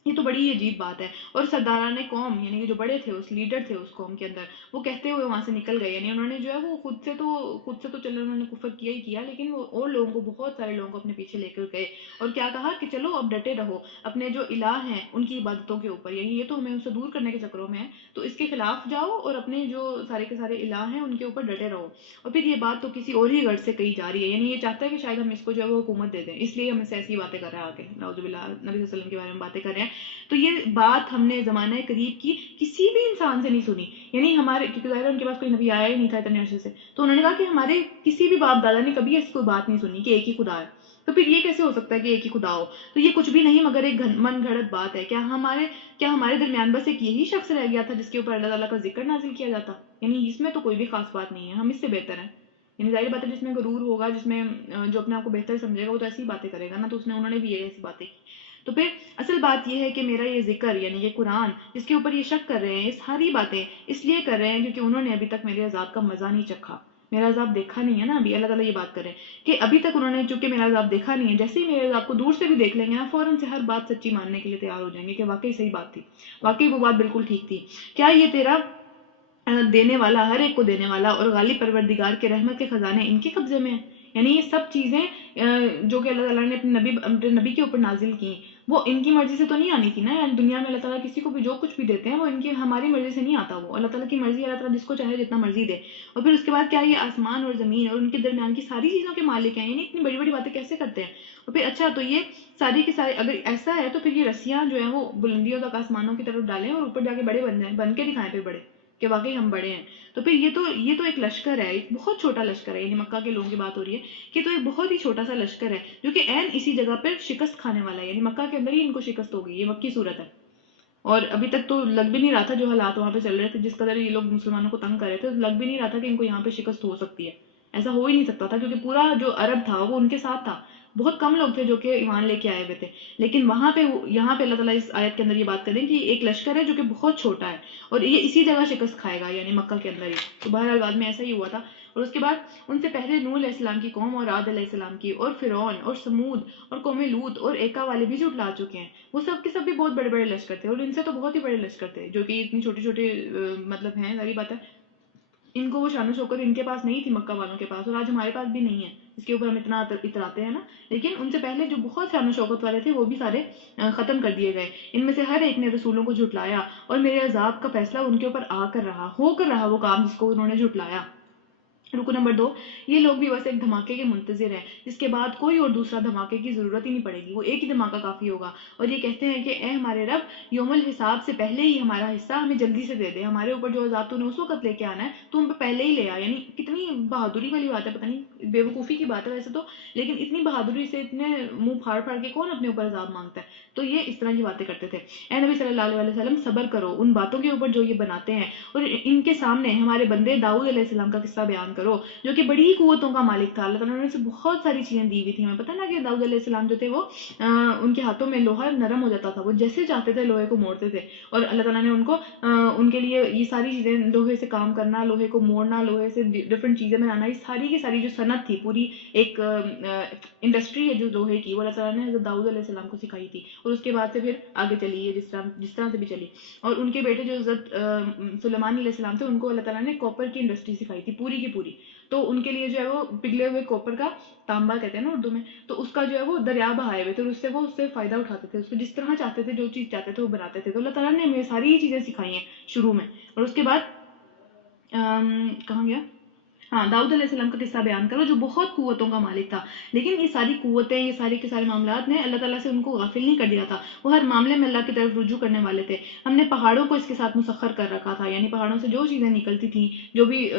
یہ تو بڑی عجیب بات ہے. اور سرداران قوم، یعنی کہ جو بڑے تھے، اس لیڈر تھے اس قوم کے اندر، وہ کہتے ہوئے وہاں سے نکل گئے، یعنی انہوں نے جو ہے وہ خود سے تو چلو انہوں نے کفر کیا ہی کیا، لیکن وہ اور لوگوں کو، بہت سارے لوگوں کو اپنے پیچھے لے کر گئے، اور کیا کہا کہ چلو اب ڈٹے رہو اپنے جو الہ ہیں ان کی عبادتوں کے اوپر، یعنی یہ تو ہمیں ان سے دور کرنے کے چکروں میں ہے، تو اس کے خلاف جاؤ اور اپنے جو سارے کے سارے الہ ہیں ان کے اوپر ڈٹے رہو. اور پھر یہ بات تو کسی اور ہی غرض سے کہی جا رہی ہے، یعنی یہ چاہتا ہے کہ شاید ہم اس کو جو ہے وہ حکومت دے دیں، اس لیے ہم سے ایسی باتیں کر رہے ہیں، آگے نعوذ باللہ نبی صلی اللہ علیہ وسلم کے بارے میں باتیں کر رہے ہیں. تو یہ بات ہم نے زمانہ قریب کی کسی بھی انسان سے نہیں سنی، یعنی ہمارے، کیونکہ ظاہر ان کے پاس کوئی نبی آیا ہی نہیں تھا اتنے عرصے سے، تو انہوں نے کہا کہ ہمارے کسی بھی باپ دادا نے کبھی ایسی کوئی بات نہیں سنی کہ ایک ہی خدا ہے، تو پھر یہ کیسے ہو سکتا ہے کہ ایک ہی خدا ہو؟ تو یہ کچھ بھی نہیں مگر ایک من گھڑت بات ہے. کیا ہمارے درمیان بس ایک یہی شخص رہ گیا تھا جس کے اوپر اللہ تعالیٰ کا ذکر نازل کیا جاتا؟ یعنی اس میں تو کوئی بھی خاص بات نہیں ہے، ہم اس سے بہتر ہیں. یعنی ظاہر بات ہے جس میں غرور ہوگا، جس میں جو اپنے آپ کو بہتر سمجھے گا، وہ تو ایسی باتیں کرے گا نا، تو انہوں نے بھی یہ ایسی باتیں کی. تو پھر اصل بات یہ ہے کہ میرا یہ ذکر، یعنی یہ قرآن جس کے اوپر یہ شک کر رہے ہیں، یہ ساری باتیں اس لیے کر رہے ہیں کیونکہ انہوں نے ابھی تک میرے عذاب کا مزہ نہیں چکھا، میرا عذاب دیکھا نہیں ہے نا ابھی. اللہ تعالیٰ یہ بات کرے کہ ابھی تک انہوں نے چونکہ میرا عذاب دیکھا نہیں ہے، جیسے ہی میرے عذاب کو دور سے بھی دیکھ لیں گے نا، فوراً سے ہر بات سچی ماننے کے لیے تیار ہو جائیں گے کہ واقعی صحیح بات تھی، واقعی وہ بات بالکل ٹھیک تھی. کیا یہ تیرا دینے والا، ہر ایک کو دینے والا اور غالب پروردگار کے رحمت کے خزانے ان کے قبضے میں ہیں؟ یعنی یہ سب چیزیں جو کہ اللہ تعالیٰ نے اپنے نبی کے اوپر نازل کی، وہ ان کی مرضی سے تو نہیں آنی تھی نا. یعنی دنیا میں اللہ تعالیٰ کسی کو بھی جو کچھ بھی دیتے ہیں وہ ان کی، ہماری مرضی سے نہیں آتا، وہ اللہ تعالیٰ کی مرضی، اللہ تعالیٰ جس کو چاہے جتنا مرضی دے. اور پھر اس کے بعد کیا یہ آسمان اور زمین اور ان کے درمیان کی ساری چیزوں کے مالک ہیں؟ یعنی اتنی بڑی بڑی باتیں کیسے کرتے ہیں؟ اور پھر اچھا، تو یہ ساری کی ساری اگر ایسا ہے تو پھر یہ رسیاں جو ہیں وہ بلندیوں تک آسمانوں کی طرف ڈالیں اور اوپر جا کے بڑے بن جائیں، بن کے دکھائیں پھر بڑے کہ واقعی ہم بڑے ہیں. تو پھر یہ تو ایک لشکر ہے، ایک بہت چھوٹا لشکر ہے، یعنی مکہ کے لوگوں کی بات ہو رہی ہے کہ تو ایک بہت ہی چھوٹا سا لشکر ہے جو کہ عین اسی جگہ پر شکست کھانے والا ہے، یعنی مکہ کے اندر ہی ان کو شکست ہو گئی. یہ مکی صورت ہے، اور ابھی تک تو لگ بھی نہیں رہا تھا، جو حالات وہاں پہ چل رہے تھے، جس قدر یہ لوگ مسلمانوں کو تنگ کر رہے تھے، لگ بھی نہیں رہا تھا کہ ان کو یہاں پہ شکست ہو سکتی ہے. ایسا ہو ہی نہیں سکتا تھا کیونکہ پورا جو عرب تھا وہ ان کے ساتھ تھا، بہت کم لوگ تھے جو کہ ایمان لے کے آئے ہوئے تھے. لیکن وہاں پہ یہاں پہ اللہ تعالیٰ اس آیت کے اندر یہ بات کریں کہ ایک لشکر ہے جو کہ بہت چھوٹا ہے اور یہ اسی جگہ شکست کھائے گا، یعنی مکہ کے اندر ہی. تو بہرحال بعد میں ایسا ہی ہوا تھا. اور اس کے بعد ان سے پہلے نوح علیہ السلام کی قوم اور عاد علیہ السلام کی اور فرعون اور سمود اور قوم لوط اور ایکا والے بھی جھٹلا چکے ہیں. وہ سب کے سب بھی بہت بڑے بڑے لشکر تھے، اور ان سے تو بہت ہی بڑے لشکر تھے جو کہ اتنی چھوٹی چھوٹی مطلب ہیں. ظاہر بات ہے ان کو وہ شان و شوکت ان کے پاس نہیں تھی مکہ والوں کے پاس، اور آج ہمارے پاس بھی نہیں ہے اس کے اوپر ہم اتنا اتراتے ہیں نا. لیکن ان سے پہلے جو بہت شان و شوکت والے تھے وہ بھی سارے ختم کر دیے گئے. ان میں سے ہر ایک نے رسولوں کو جھٹلایا، اور میرے عذاب کا فیصلہ ان کے اوپر آ کر رہا، ہو کر رہا وہ کام جس کو انہوں نے جھٹلایا. رکو نمبر 2، یہ لوگ بھی بس ایک دھماکے کے منتظر ہیں جس کے بعد کوئی اور دوسرا دھماکے کی ضرورت ہی نہیں پڑے گی، وہ ایک ہی دھماکہ کافی ہوگا. اور یہ کہتے ہیں کہ اے ہمارے رب، یوم الحساب سے پہلے ہی ہمارا حصہ ہمیں جلدی سے دے دے، ہمارے اوپر جو عذاب تو نے اس وقت لے کے آنا ہے تو ہم پہ پہلے ہی لے آ. یعنی کتنی بہادری والی بات ہے، پتہ نہیں بے وقوفی کی بات ہے ویسے تو، لیکن اتنی بہادری سے اتنے منہ پھاڑ پھاڑ کے کون اپنے اوپر عذاب مانگتا ہے؟ تو یہ اس طرح کی باتیں کرتے تھے. اے نبی صلی اللہ علیہ وسلم، صبر کرو ان باتوں کے اوپر جو یہ بناتے ہیں. اور ان کے سامنے ہمارے بندے داؤد علیہ السلام کا قصہ بیان کرو جو کہ بڑی قوتوں کا مالک تھا. اللہ تعالیٰ نے اسے بہت ساری چیزیں دی ہوئی تھی. ہمیں پتہ نا کہ داؤد علیہ السلام جو تھے وہ ان کے ہاتھوں میں لوہا نرم ہو جاتا تھا, وہ جیسے چاہتے تھے لوہے کو موڑتے تھے, اور اللہ تعالیٰ نے ان کو ان کے لیے یہ ساری چیزیں, لوہے سے کام کرنا, لوہے کو موڑنا, لوہے سے ڈفرینٹ چیزیں بنانا, یہ ساری کی ساری جو صنعت تھی, پوری ایک انڈسٹری ہے جو لوہے کی, وہ اللہ تعالیٰ نے حضرت داؤد علیہ السلام کو سکھائی تھی. اور اس کے بعد سے پھر آگے چلی ہے جس طرح سے بھی چلی. اور ان کے بیٹے جو حضرت سلیمان علیہ السلام تھے, ان کو اللہ تعالیٰ نے کوپر کی انڈسٹری سکھائی تھی پوری کی پوری. تو ان کے لیے جو ہے وہ پگھلے ہوئے کوپر کا, تانبا کہتے ہیں نا اردو میں, تو اس کا جو ہے وہ دریا بہائے ہوئے تھے, اور اس سے فائدہ اٹھاتے تھے, اس کو جس طرح چاہتے تھے, جو چیز چاہتے تھے وہ بناتے تھے. تو اللہ تعالیٰ نے ہمیں ساری یہ چیزیں سکھائی ہیں شروع میں. اور اس کے بعد کہاں گیا, ہاں, داؤد علیہ السلام کا قصہ بیان کرو جو بہت قوتوں کا مالک تھا. لیکن یہ ساری قوتیں, یہ سارے کے سارے معاملات نے اللہ تعالیٰ سے ان کو غافل نہیں کر دیا تھا. وہ ہر معاملے میں اللہ کی طرف رجوع کرنے والے تھے. ہم نے پہاڑوں کو اس کے ساتھ مسخر کر رکھا تھا, یعنی پہاڑوں سے جو چیزیں نکلتی تھیں, جو بھی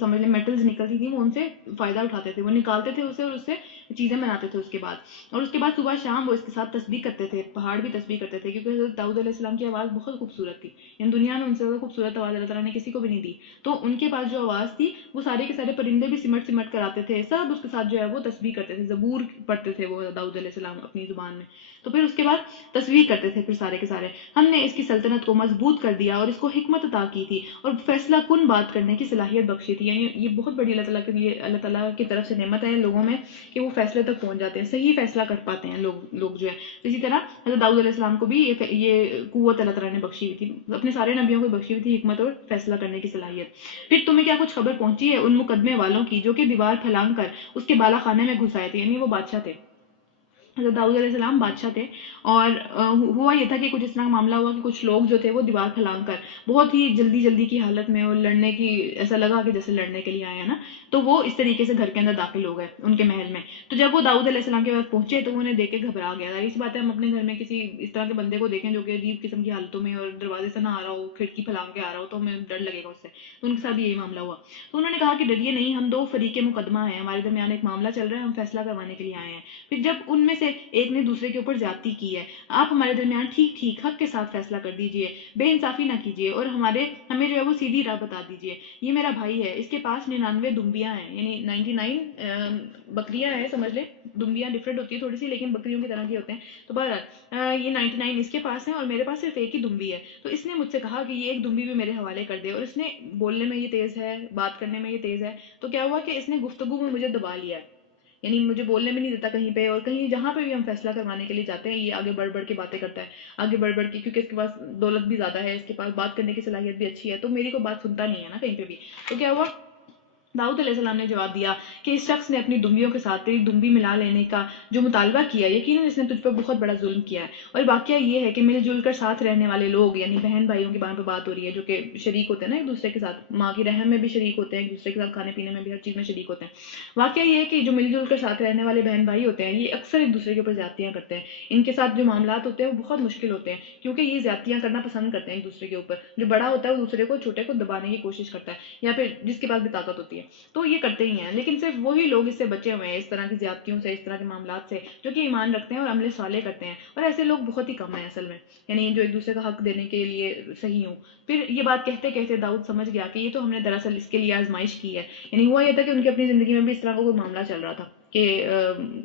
سمجھ لیں میٹلز نکلتی تھیں, وہ ان سے فائدہ اٹھاتے تھے, وہ نکالتے تھے اسے, اور اس سے چیزیں بناتے تھے اس کے بعد. اور اس کے بعد صبح شام وہ اس کے ساتھ تسبیح کرتے تھے, پہاڑ بھی تسبیح کرتے تھے, کیونکہ حضرت داؤد علیہ السلام کی آواز بہت خوبصورت تھی. یعنی دنیا میں ان سے زیادہ خوبصورت آواز اللہ تعالیٰ نے کسی کو بھی نہیں دی. تو ان کے پاس جو آواز تھی, وہ سارے کے سارے پرندے بھی سمٹ کر آتے تھے, سب اس کے ساتھ جو ہے وہ تسبیح کرتے تھے, زبور پڑھتے تھے وہ داؤد علیہ السلام اپنی زبان میں. تو پھر اس کے بعد تسبیح کرتے تھے پھر سارے کے سارے. ہم نے اس کی سلطنت کو مضبوط کر دیا, اور اس کو حکمت عطا کی تھی, اور فیصلہ کن بات کرنے کی صلاحیت بخشی تھی. یعنی یہ بہت بڑی اللہ تعالیٰ کے لیے, اللہ تعالیٰ کی طرف سے نعمت ہے لوگوں میں, کہ وہ فیصلے تک پہنچ جاتے ہیں, صحیح فیصلہ کر پاتے ہیں لوگ جو ہے. اسی طرح حضرت داؤد علیہ السلام کو بھی یہ قوت اللہ تعالیٰ نے بخشی ہوئی تھی, اپنے سارے نبیوں کو بخشی ہوئی تھی حکمت اور فیصلہ کرنے کی صلاحیت. پھر تمہیں کیا کچھ خبر پہنچی ہے ان مقدمے والوں کی جو کہ دیوار پھلانگ کر اس کے بالا خانے میں گھس آئے تھے. یعنی وہ بادشاہ تھے, حضرت داؤد علیہ السلام بادشاہ تھے, اور ہوا یہ تھا کہ کچھ اس طرح معاملہ ہوا کہ کچھ لوگ جو تھے وہ دیوار پھلانگ کر بہت ہی جلدی کی حالت میں, اور لڑنے کی, ایسا لگا کہ جیسے لڑنے کے لیے آئے ہیں نا, تو وہ اس طریقے سے گھر کے اندر داخل ہو گئے ان کے محل میں. تو جب وہ داؤد علیہ السلام کے پاس پہنچے تو انہیں دیکھ کے گھبرا گیا. اس بات ہے, ہم اپنے گھر میں کسی اس طرح کے بندے کو دیکھیں جو کہ عجیب قسم کی حالتوں میں, اور دروازے سے نہ آ رہا ہو, کھڑکی پھلانگ کے آ رہا ہو, تو ہمیں ڈر لگے گا اس سے. تو ان کے ساتھ بھی یہی معاملہ ہوا. تو انہوں نے کہا کہ ڈریے نہیں, ہم دو فریق مقدمہ ہیں, ہمارے درمیان ایک معاملہ چل رہا ہے, ہم فیصلہ کروانے کے لیے آئے ہیں. پھر جب ان میں سے ایک نے دوسرے کے اوپر زیادتی کی ہے, آپ ہمارے درمیان ٹھیک حق کے ساتھ فیصلہ کر دیجئے, بے انصافی نہ کیجیے, اور ہمیں جو ہے وہ سیدھی راہ بتا دیجیے. یہ میرا بھائی ہے, اس کے پاس 99 دمبیاں ہیں, یعنی 99 بکریاں ہیں, سمجھ لیں. دمبیاں ڈفرینٹ ہوتی ہے تھوڑی سی, لیکن بکریوں کی طرح کی ہوتے ہیں. تو بہرحال یہ 99 اس کے پاس ہیں, اور میرے پاس صرف ایک ہی دمبی ہے. تو اس نے مجھ سے کہا کہ یہ ایک دمبی بھی میرے حوالے کر دے, اور اس نے بولنے میں یہ تیز ہے, بات کرنے میں یہ تیز ہے. تو کیا ہوا کہ اس نے گفتگو میں مجھے دبا لیا ہے, یعنی مجھے بولنے میں نہیں دیتا کہیں پہ, اور کہیں جہاں پہ بھی ہم فیصلہ کروانے کے لیے جاتے ہیں یہ آگے بڑھ کے باتیں کرتا ہے, آگے بڑھ کے, کیونکہ اس کے پاس دولت بھی زیادہ ہے, اس کے پاس بات کرنے کی صلاحیت بھی اچھی ہے, تو میری کو بات سنتا نہیں ہے نا کہیں پہ بھی. تو کیا ہوا, داؤد علیہ السلام نے جواب دیا کہ اس شخص نے اپنی دمبیوں کے ساتھ تیری دمبی ملا لینے کا جو مطالبہ کیا, یقیناً اس نے تجھ پر بہت بڑا ظلم کیا ہے. اور واقعہ یہ ہے کہ مل جل کر ساتھ رہنے والے لوگ, یعنی بہن بھائیوں کی بات ہو رہی ہے, جو کہ شریک ہوتے ہیں نا ایک دوسرے کے ساتھ, ماں کی رحم میں بھی شریک ہوتے ہیں, ایک دوسرے کے ساتھ کھانے پینے میں بھی, ہر چیز میں شریک ہوتے ہیں. واقعہ یہ ہے کہ جو مل جل کر ساتھ رہنے والے بہن بھائی ہوتے ہیں یہ اکثر ایک دوسرے کے اوپر زیادتیاں کرتے ہیں. ان کے ساتھ جو معاملات ہوتے ہیں وہ بہت مشکل ہوتے ہیں, کیونکہ یہ زیادتیاں کرنا پسند کرتے ہیں ایک دوسرے کے اوپر. جو بڑا ہوتا ہے وہ دوسرے کو, چھوٹے کو دبانے کی کوشش کرتا ہے, یا پھر جس کے پاس بھی طاقت ہوتی ہے, تو یہ کرتے ہی ہیں. لیکن صرف وہی لوگ اس سے بچے ہوئے ہیں, اس طرح کی زیادتیوں سے, اس طرح کے معاملات سے, جو کہ ایمان رکھتے ہیں اور عمل صالح کرتے ہیں. اور ایسے لوگ بہت ہی کم ہیں اصل میں, یعنی جو ایک دوسرے کا حق دینے کے لیے صحیح ہوں. پھر یہ بات کہتے کہتے داؤد سمجھ گیا کہ یہ تو ہم نے دراصل اس کے لیے آزمائش کی ہے. یعنی ہوا یہ تھا کہ ان کی اپنی زندگی میں بھی اس طرح کا کوئی معاملہ چل رہا تھا, کہ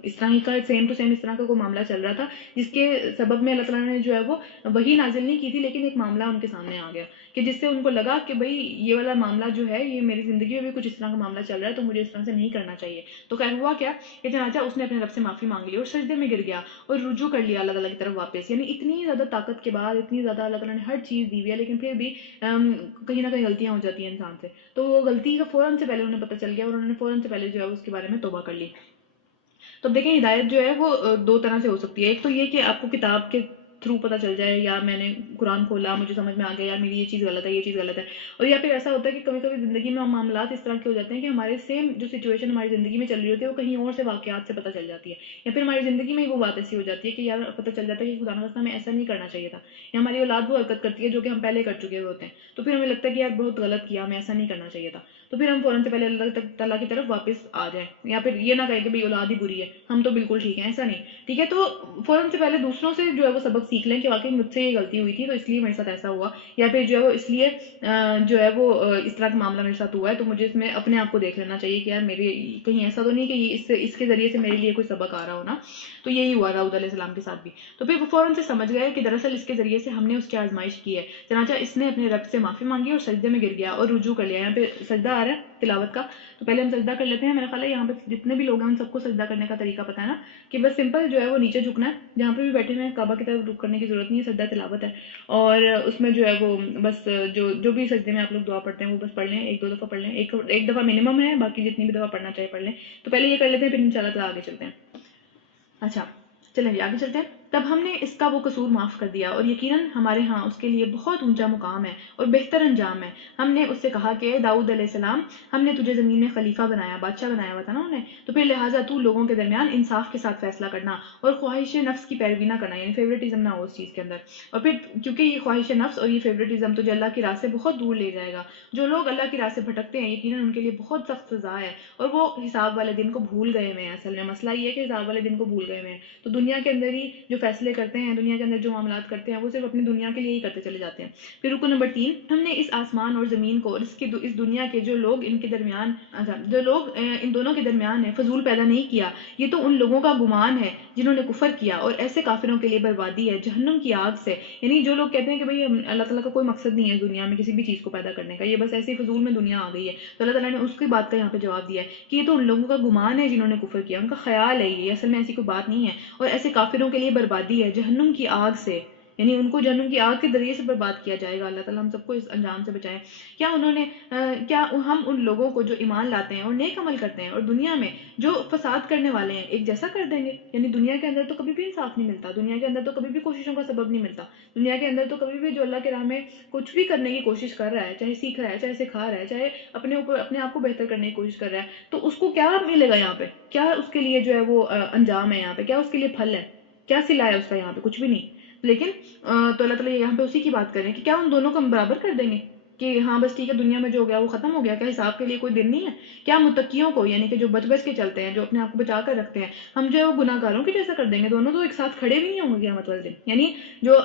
اس طرح ہی کا سیم ٹو سیم اس طرح کا کوئی معاملہ چل رہا تھا, جس کے سبب میں اللہ تعالیٰ نے جو ہے وہ وہی نازل نہیں کی تھی, لیکن ایک معاملہ ان کے سامنے آ گیا, کہ جس سے ان کو لگا کہ بھئی یہ والا معاملہ جو ہے, یہ میری زندگی میں بھی کچھ اس طرح کا معاملہ چل رہا ہے, تو مجھے اس طرح سے نہیں کرنا چاہیے. تو خیر ہوا کیا کہ چنانچہ اس نے اپنے رب سے معافی مانگ لی, اور سجدے میں گر گیا, اور رجوع کر لیا اللہ تعالیٰ کی طرف واپس. یعنی اتنی زیادہ طاقت کے بعد, اتنی زیادہ اللہ تعالیٰ نے ہر چیز دی ہوئی ہے, لیکن پھر بھی کہیں نہ کہیں غلطیاں ہو جاتی ہیں انسان سے. تو وہ غلطی کا فوراً سے پہلے انہیں پتہ چل گیا, اور انہوں نے فوراً سے پہلے جو ہے اس کے بارے میں توبہ کر لی. تو اب دیکھیں ہدایت جو ہے وہ دو طرح سے ہو سکتی ہے. ایک تو یہ کہ آپ کو کتاب کے تھرو پتہ چل جائے, یا میں نے قرآن کھولا, مجھے سمجھ میں آ گیا یار میری یہ چیز غلط ہے, یہ چیز غلط ہے. اور یا پھر ایسا ہوتا ہے کہ کبھی کبھی زندگی میں معاملات اس طرح کے ہو جاتے ہیں کہ ہمارے سیم جو سچویشن ہماری زندگی میں چل رہی ہوتی ہے وہ کہیں اور سے واقعات سے پتہ چل جاتی ہے, یا پھر ہماری زندگی میں ہی وہ بات ایسی ہو جاتی ہے کہ یار پتہ چل جاتا ہے کہ خدا نخواستہ ہمیں ایسا نہیں کرنا چاہیے تھا, یا ہماری اولاد وہ حرکت کرتی ہے جو کہ ہم پہلے کر چکے ہوئے ہوتے ہیں, تو پھر ہمیں لگتا ہے کہ یار بہت غلط کیا, ہمیں ایسا نہیں کرنا چاہیے تھا. تو پھر ہم فوراً سے پہلے اللہ تعالیٰ کی طرف واپس آ جائیں، یا پھر یہ نہ کہیں کہ بھئی اولاد ہی بری ہے، ہم تو بالکل ٹھیک ہیں، ایسا نہیں، ٹھیک ہے؟ تو فوراً سے پہلے دوسروں سے جو ہے وہ سبق سیکھ لیں کہ واقعی مجھ سے یہ غلطی ہوئی تھی تو اس لیے میرے ساتھ ایسا ہوا، یا پھر جو ہے وہ اس لیے جو ہے وہ اس طرح کا معاملہ میرے ساتھ ہوا ہے، تو مجھے اس میں اپنے آپ کو دیکھ لینا چاہیے کہ یار میرے کہیں ایسا تو نہیں کہ اس کے ذریعے سے میرے لیے کوئی سبق آ رہا ہو نا۔ تو یہی ہوا داؤد علیہ السلام کے ساتھ بھی۔ تو پھر وہ فوراً سے سمجھ گئے کہ دراصل اس کے ذریعے سے ہم نے اس کی آزمائش کی ہے، چنانچہ اس نے اپنے رب سے معافی مانگی اور سجدے میں گر گیا اور رجوع کر لیا۔ یہاں پہ سجدہ آ رہا ہے تلاوت کا، تو پہلے ہم سجدہ کر لیتے ہیں۔ میرا خیال ہے یہاں پہ جتنے بھی لوگ ہیں ان سب کو سجدہ کرنے کا طریقہ پتہ ہے نا، کہ بس سمپل جو ہے وہ نیچے جھکنا ہے، جہاں پہ بھی بیٹھے ہوئے ہیں کعبہ کی طرف رخ کرنے کی ضرورت نہیں ہے، سجدہ تلاوت ہے، اور اس میں جو ہے وہ بس جو بھی سجدے میں آپ لوگ دعا پڑھتے ہیں وہ بس پڑھ لیں، ایک دو دفعہ پڑھ لیں، ایک دفعہ منیمم ہے، باقی جتنی بھی دفعہ پڑھنا چاہیے پڑھ لیں۔ تو پہلے یہ کر لیتے ہیں، پھر انشاءاللہ تعالیٰ آگے چلتے ہیں۔ اچھا چلیں جی آگے چلتے ہیں۔ تب ہم نے اس کا وہ قصور معاف کر دیا اور یقیناً ہمارے ہاں اس کے لیے بہت اونچا مقام ہے اور بہتر انجام ہے۔ ہم نے اس سے کہا کہ داؤد علیہ السلام ہم نے تجھے زمین میں خلیفہ بنایا، بادشاہ بنایا ہوا تھا نا انہیں، تو پھر لہٰذا تو لوگوں کے درمیان انصاف کے ساتھ فیصلہ کرنا اور خواہش نفس کی پیروی نہ کرنا، یعنی فیوریٹزم نہ ہو اس چیز کے اندر۔ اور پھر کیونکہ یہ خواہش نفس اور یہ فیوریٹزم تجھے اللہ کی راہ سے بہت دور لے جائے گا۔ جو لوگ اللہ کی راہ سے بھٹکتے ہیں یقیناً ان کے لیے بہت سخت سزا ہے اور وہ حساب والے دن کو بھول گئے ہوئے ہیں۔ اصل میں مسئلہ یہ ہے کہ حساب والے دن کو بھول گئے ہوئے ہیں، تو دنیا کے اندر ہی جو فیصلے کرتے ہیں، دنیا کے اندر جو معاملات کرتے ہیں وہ صرف اپنی دنیا کے لیے ہی کرتے چلے جاتے ہیں۔ پھر رکو نمبر 3، ہم نے اس آسمان اور زمین کو اور اس دنیا کے جو لوگ ان کے درمیان جو لوگ ان دونوں کے درمیان ہیں فضول پیدا نہیں کیا، یہ تو ان لوگوں کا گمان ہے جنہوں نے کفر کیا، اور ایسے کافروں کے لیے بربادی ہے جہنم کی آگ سے۔ یعنی جو لوگ کہتے ہیں کہ بھئی اللہ تعالیٰ کا کوئی مقصد نہیں ہے دنیا میں کسی بھی چیز کو پیدا کرنے کا، یہ بس ایسے فضول میں دنیا آ گئی ہے، تو اللہ تعالیٰ نے اس کی بات کا یہاں پہ جواب دیا ہے کہ یہ تو ان لوگوں کا گمان ہے جنہوں نے کفر کیا، ان کا خیال ہے، یہ اصل میں ایسی کوئی بات نہیں ہے، اور ایسے کافروں کے لیے بربادی ہے جہنم کی آگ سے، یعنی ان کو جہنم کی آگ کے ذریعے سے برباد کیا جائے گا۔ اللہ تعالیٰ ہم سب کو اس انجام سے بچائے۔ کیا ہم ان لوگوں کو جو ایمان لاتے ہیں اور نیک عمل کرتے ہیں اور دنیا میں جو فساد کرنے والے ہیں ایک جیسا کر دیں گے؟ یعنی دنیا کے اندر تو کبھی بھی انصاف نہیں ملتا، دنیا کے اندر تو کبھی بھی کوششوں کا سبب نہیں ملتا، دنیا کے اندر تو کبھی بھی جو اللہ کے راہ میں کچھ بھی کرنے کی کوشش کر رہا ہے، چاہے سیکھ رہا ہے، چاہے سکھا رہا ہے، چاہے اپنے آپ کو بہتر کرنے کی کوشش کر رہا ہے، تو اس کو کیا ملے گا یہاں پہ؟ کیا اس کے لیے جو ہے وہ انجام ہے یہاں پہ؟ کیا اس کے لیے پھل ہے؟ کیا صلہ ہے اس کا یہاں پہ؟ کچھ بھی نہیں۔ لیکن تو اللہ تعالیٰ یہاں پہ اسی کی بات کریں کہ کیا ان دونوں کو ہم برابر کر دیں گے کہ ہاں بس ٹھیک ہے دنیا میں جو ہو گیا وہ ختم ہو گیا؟ کیا حساب کے لیے کوئی دن نہیں ہے؟ کیا متقیوں کو، یعنی کہ جو بچ بچ کے چلتے ہیں، جو اپنے آپ کو بچا کر رکھتے ہیں، ہم جو ہے وہ گناہ گاروں کے جیسا کر دیں گے؟ دونوں تو ایک ساتھ کھڑے بھی نہیں ہوں گے قیامت والے دن۔ یعنی جو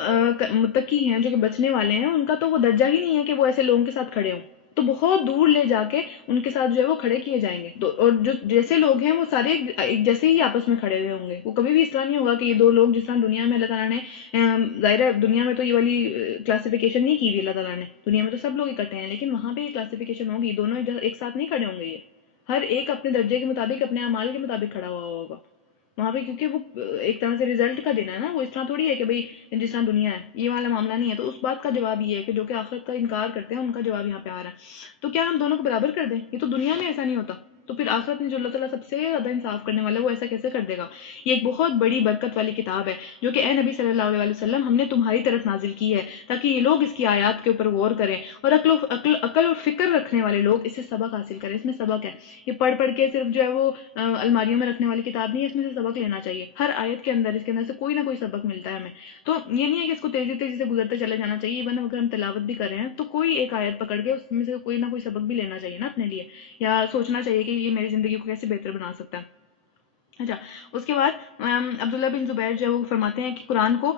متقی ہیں، جو کہ بچنے والے ہیں، ان کا تو وہ درجہ ہی نہیں ہے کہ وہ ایسے لوگوں کے ساتھ کھڑے ہوں، تو بہت دور لے جا کے ان کے ساتھ جو ہے وہ کھڑے کیے جائیں گے۔ اور جو جیسے لوگ ہیں وہ سارے ایک جیسے ہی آپس میں کھڑے ہوئے ہوں گے، وہ کبھی بھی اس طرح نہیں ہوگا کہ یہ دو لوگ جس طرح دنیا میں اللہ تعالیٰ نے ظاہر ہے دنیا میں تو یہ والی کلاسیفیکیشن نہیں کی ہوئی اللہ تعالیٰ نے، دنیا میں تو سب لوگ اکٹھے ہیں، لیکن وہاں پہ یہ کلاسیفیکیشن ہوگی، دونوں ایک ساتھ نہیں کھڑے ہوں گے، یہ ہر ایک اپنے درجے کے مطابق اپنے اعمال کے مطابق کھڑا ہوا ہوگا وہاں پہ، کیونکہ وہ ایک طرح سے رزلٹ کا دن ہے نا، وہ اس طرح تھوڑی ہے کہ بھئی جس طرح دنیا ہے یہ والا معاملہ نہیں ہے۔ تو اس بات کا جواب یہ ہے کہ جو کہ آخرت کا انکار کرتے ہیں ان کا جواب یہاں پہ آ رہا ہے۔ تو کیا ہم دونوں کو برابر کر دیں؟ یہ تو دنیا میں ایسا نہیں ہوتا، تو پھر آخرت میں جو اللہ تعالیٰ سب سے زیادہ انصاف کرنے والا ہے وہ ایسا کیسے کر دے گا؟ یہ ایک بہت بڑی برکت والی کتاب ہے جو کہ اے نبی صلی اللہ علیہ وسلم ہم نے تمہاری طرف نازل کی ہے تاکہ یہ لوگ اس کی آیات کے اوپر غور کریں اور عقل اور فکر رکھنے والے لوگ اس سے سبق حاصل کریں۔ اس میں سبق ہے، یہ پڑھ پڑھ کے صرف جو ہے وہ الماریوں میں رکھنے والی کتاب نہیں ہے، اس میں سے سبق لینا چاہیے، ہر آیت کے اندر اس کے اندر سے کوئی نہ کوئی سبق ملتا ہے ہمیں۔ تو یہ نہیں ہے کہ اس کو تیزی تیزی سے گزرتے چلے جانا چاہیے، ایون اگر ہم تلاوت بھی کر رہے ہیں تو کوئی ایک آیت پکڑ کے اس میں سے کوئی نہ کوئی سبق بھی لینا چاہیے نا اپنے لیے، یا سوچنا چاہیے کہ یہ میری زندگی کو کیسے بہتر بنا سکتا ہے۔ اچھا اس کے بعد عبداللہ بن زبیر جو ہے وہ فرماتے ہیں کہ قرآن کو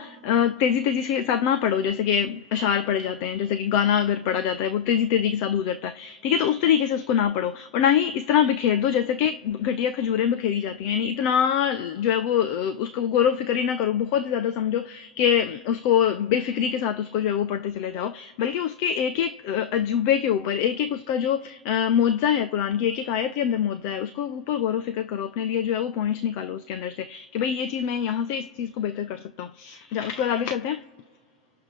تیزی تیزی سے ساتھ نہ پڑھو، جیسے کہ اشعار پڑھے جاتے ہیں، جیسے کہ گانا اگر پڑھا جاتا ہے وہ تیزی تیزی کے ساتھ گزرتا ہے، ٹھیک ہے؟ تو اس طریقے سے اس کو نہ پڑھو، اور نہ ہی اس طرح بکھیر دو جیسے کہ گھٹیا کھجوریں بکھیری جاتی ہیں، یعنی اتنا جو ہے وہ اس کو غور و فکر ہی نہ کرو، بہت زیادہ سمجھو کہ اس کو بے فکری کے ساتھ اس کو جو ہے وہ پڑھتے چلے جاؤ، بلکہ اس کے ایک ایک عجوبے کے اوپر، ایک ایک اس کا جو معجزہ ہے، قرآن کی ایک ایک آیت کے اندر معجزہ ہے، اس کو اوپر غور و فکر کرو، اپنے لیے جو ہے وہ پوائنٹس نکالو اس کے اندر سے کہ بھئی یہ چیز میں یہاں سے اس چیز کو بہتر کر سکتا ہوں۔ اچھا اس کے بعد آگے چلتے ہیں۔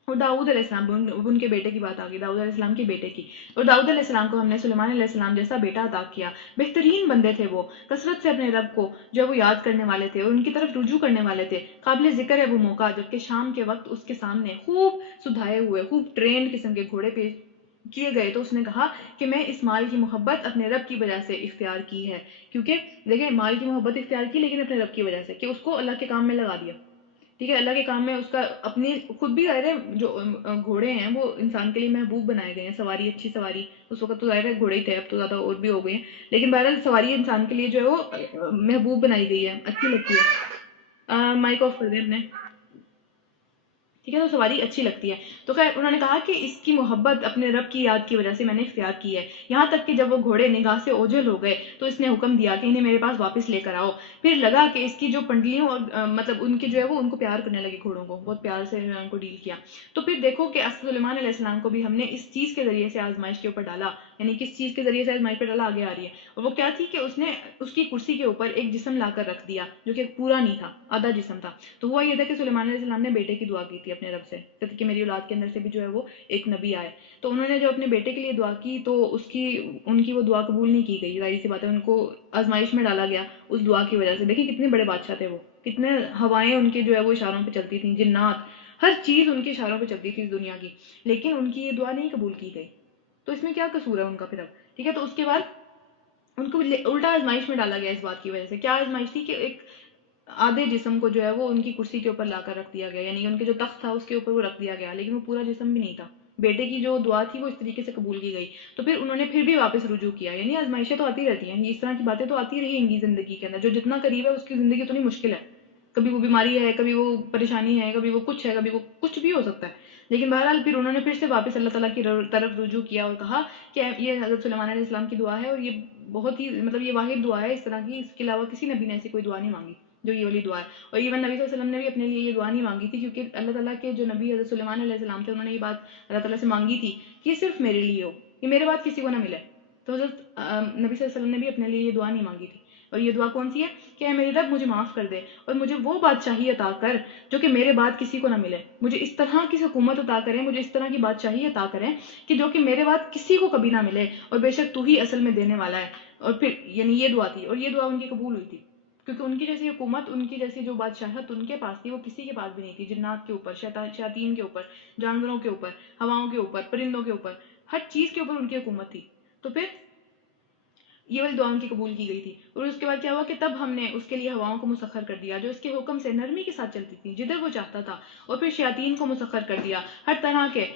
اور داؤد علیہ السلام، ان کے بیٹے کی بات آ گئی، داؤد علیہ السلام کے بیٹے کی۔ اور داؤد علیہ السلام کو ہم نے سلیمان علیہ السلام جیسا بیٹا عطا کیا، بہترین بندے تھے وہ، کثرت سے اپنے رب کو جو وہ یاد کرنے والے تھے اور ان کی طرف رجوع کرنے والے تھے۔ قابل ذکر ہے وہ موقع جبکہ شام کے وقت اس کے سامنے خوب سدھائے ہوئے، خوب ٹرینڈ قسم کے گھوڑے پیش کیے گئے، تو اس نے کہا کہ میں اس مال کی محبت اپنے رب کی وجہ سے اختیار کی ہے، کیونکہ دیکھیں مال کی محبت اختیار کی لیکن اپنے رب کی وجہ سے، کہ اس کو اللہ کے کام میں لگا دیا، ٹھیک ہے، اللہ کے کام میں اس کا اپنی خود بھی ظاہر ہے جو گھوڑے ہیں وہ انسان کے لیے محبوب بنائے گئے ہیں، سواری اچھی سواری، اس وقت تو ظاہر ہے گھوڑے ہی تھے، اب تو زیادہ اور بھی ہو گئے ہیں، لیکن بہرحال سواری انسان کے لیے جو ہے وہ محبوب بنائی گئی ہے، اچھی لگتی ہے۔ مائک آف کر دیں اپنے، ٹھیک ہے، تو سواری اچھی لگتی ہے۔ تو خیر انہوں نے کہا کہ اس کی محبت اپنے رب کی یاد کی وجہ سے میں نے اختیار کی ہے، یہاں تک کہ جب وہ گھوڑے نگاہ سے اوجھل ہو گئے تو اس نے حکم دیا کہ انہیں میرے پاس واپس لے کر آؤ۔ پھر لگا کہ اس کی جو پنڈلیوں اور مطلب ان کی جو ہے وہ ان کو پیار کرنے لگے، گھوڑوں کو بہت پیار سے ان کو ڈیل کیا۔ تو پھر دیکھو کہ سلیمان علیہ السلام کو بھی ہم نے اس چیز کے ذریعے سے آزمائش کے اوپر ڈالا، یعنی کس چیز کے ذریعے سے آزمائش پہ ڈالا آگے آ رہی ہے، اور وہ کیا تھی کہ اس نے اس کی کرسی کے اوپر ایک جسم لا کر رکھ دیا جو کہ پورا نہیں تھا، آدھا جسم تھا۔ تو ہوا یہ تھا کہ سلیمان علیہ السلام نے بیٹے کی دعا کی تھی اپنے رب سے کہ میری اولاد کے اندر سے بھی جو ہے وہ ایک نبی آئے، تو انہوں نے جب اپنے بیٹے کے لیے دعا کی تو ان کی وہ دعا قبول نہیں کی گئی، ظاہر سی بات ہے، ان کو آزمائش میں ڈالا گیا اس دعا کی وجہ سے۔ دیکھیں کتنے بڑے بادشاہ تھے وہ، کتنے ہوائیں ان کے جو ہے وہ اشاروں پہ چلتی تھیں، جنات، ہر چیز ان کے اشاروں پہ چلتی تھی اس دنیا کی، لیکن ان کی یہ دعا نہیں قبول کی گئی۔ تو اس میں کیا قصور ہے ان کا پھر اب؟ ٹھیک ہے، تو اس کے بعد ان کو الٹا آزمائش میں ڈالا گیا اس بات کی وجہ سے۔ کیا آزمائش تھی کہ ایک آدھے جسم کو جو ہے وہ ان کی کرسی کے اوپر لا کر رکھ دیا گیا، یعنی ان کے جو تخت تھا اس کے اوپر وہ رکھ دیا گیا، لیکن وہ پورا جسم بھی نہیں تھا۔ بیٹے کی جو دعا تھی وہ اس طریقے سے قبول کی گئی، تو پھر انہوں نے پھر بھی واپس رجوع کیا، یعنی آزمائشیں تو آتی رہتی ہیں، اس طرح کی باتیں تو آتی رہیں گی زندگی کے اندر، جو جتنا قریب ہے اس کی زندگی اتنی مشکل ہے، کبھی وہ بیماری ہے، کبھی وہ پریشانی ہے، کبھی وہ کچھ ہے، کبھی وہ کچھ بھی ہو سکتا ہے۔ لیکن بہرحال پھر انہوں نے پھر سے واپس اللہ تعالیٰ کی طرف رجوع کیا اور کہا کہ یہ حضرت سلیمان علیہ السلام کی دعا ہے، اور یہ بہت ہی مطلب یہ واحد دعا ہے اس طرح کی، اس کے علاوہ کسی نبی نے ایسی کوئی دعا نہیں مانگی جو یہ والی دعا ہے۔ اور ایون نبی صلی اللہ علیہ وسلم نے بھی اپنے لیے یہ دعا نہیں مانگی تھی، کیونکہ اللہ تعالیٰ کے جو نبی حضرت سلیمان علیہ السلام تھے انہوں نے یہ بات اللہ تعالیٰ سے مانگی تھی کہ یہ صرف میرے لیے ہو، یہ میرے بعد کسی کو نہ ملے۔ تو حضرت نبی صلی اللہ علیہ وسلم نے بھی اپنے لیے یہ دعا نہیں مانگی تھی، اور یہ دعا کون سی ہے کہ اے میرے رب مجھے معاف کر دے اور مجھے وہ بادشاہی عطا کر جو کہ میرے بعد کسی کو نہ ملے، مجھے اس طرح کی حکومت عطا کریں، مجھے اس طرح کی بادشاہی عطا کریں کہ جو کہ میرے بعد کسی کو کبھی نہ ملے، اور بے شک تو ہی اصل میں دینے والا ہے۔ اور پھر یعنی یہ دعا تھی، اور یہ دعا ان کی قبول ہوئی تھی، کیونکہ ان کی جیسی حکومت، ان کی جیسی جو بادشاہت ان کے پاس تھی وہ کسی کے پاس بھی نہیں تھی، جنات کے اوپر، شیاطین کے اوپر، جانوروں کے اوپر، ہواؤں کے اوپر، پرندوں کے اوپر، ہر چیز کے اوپر ان کی حکومت تھی۔ تو پھر یہ والی دعا ان کی قبول کی گئی تھی، اور اس کے بعد کیا ہوا کہ تب ہم نے اس کے لیے ہواؤں کو مسخر کر دیا جو اس کے حکم سے نرمی کے ساتھ چلتی تھی جدھر وہ چاہتا تھا، اور پھر شیاطین کو مسخر کر دیا، ہر طرح کے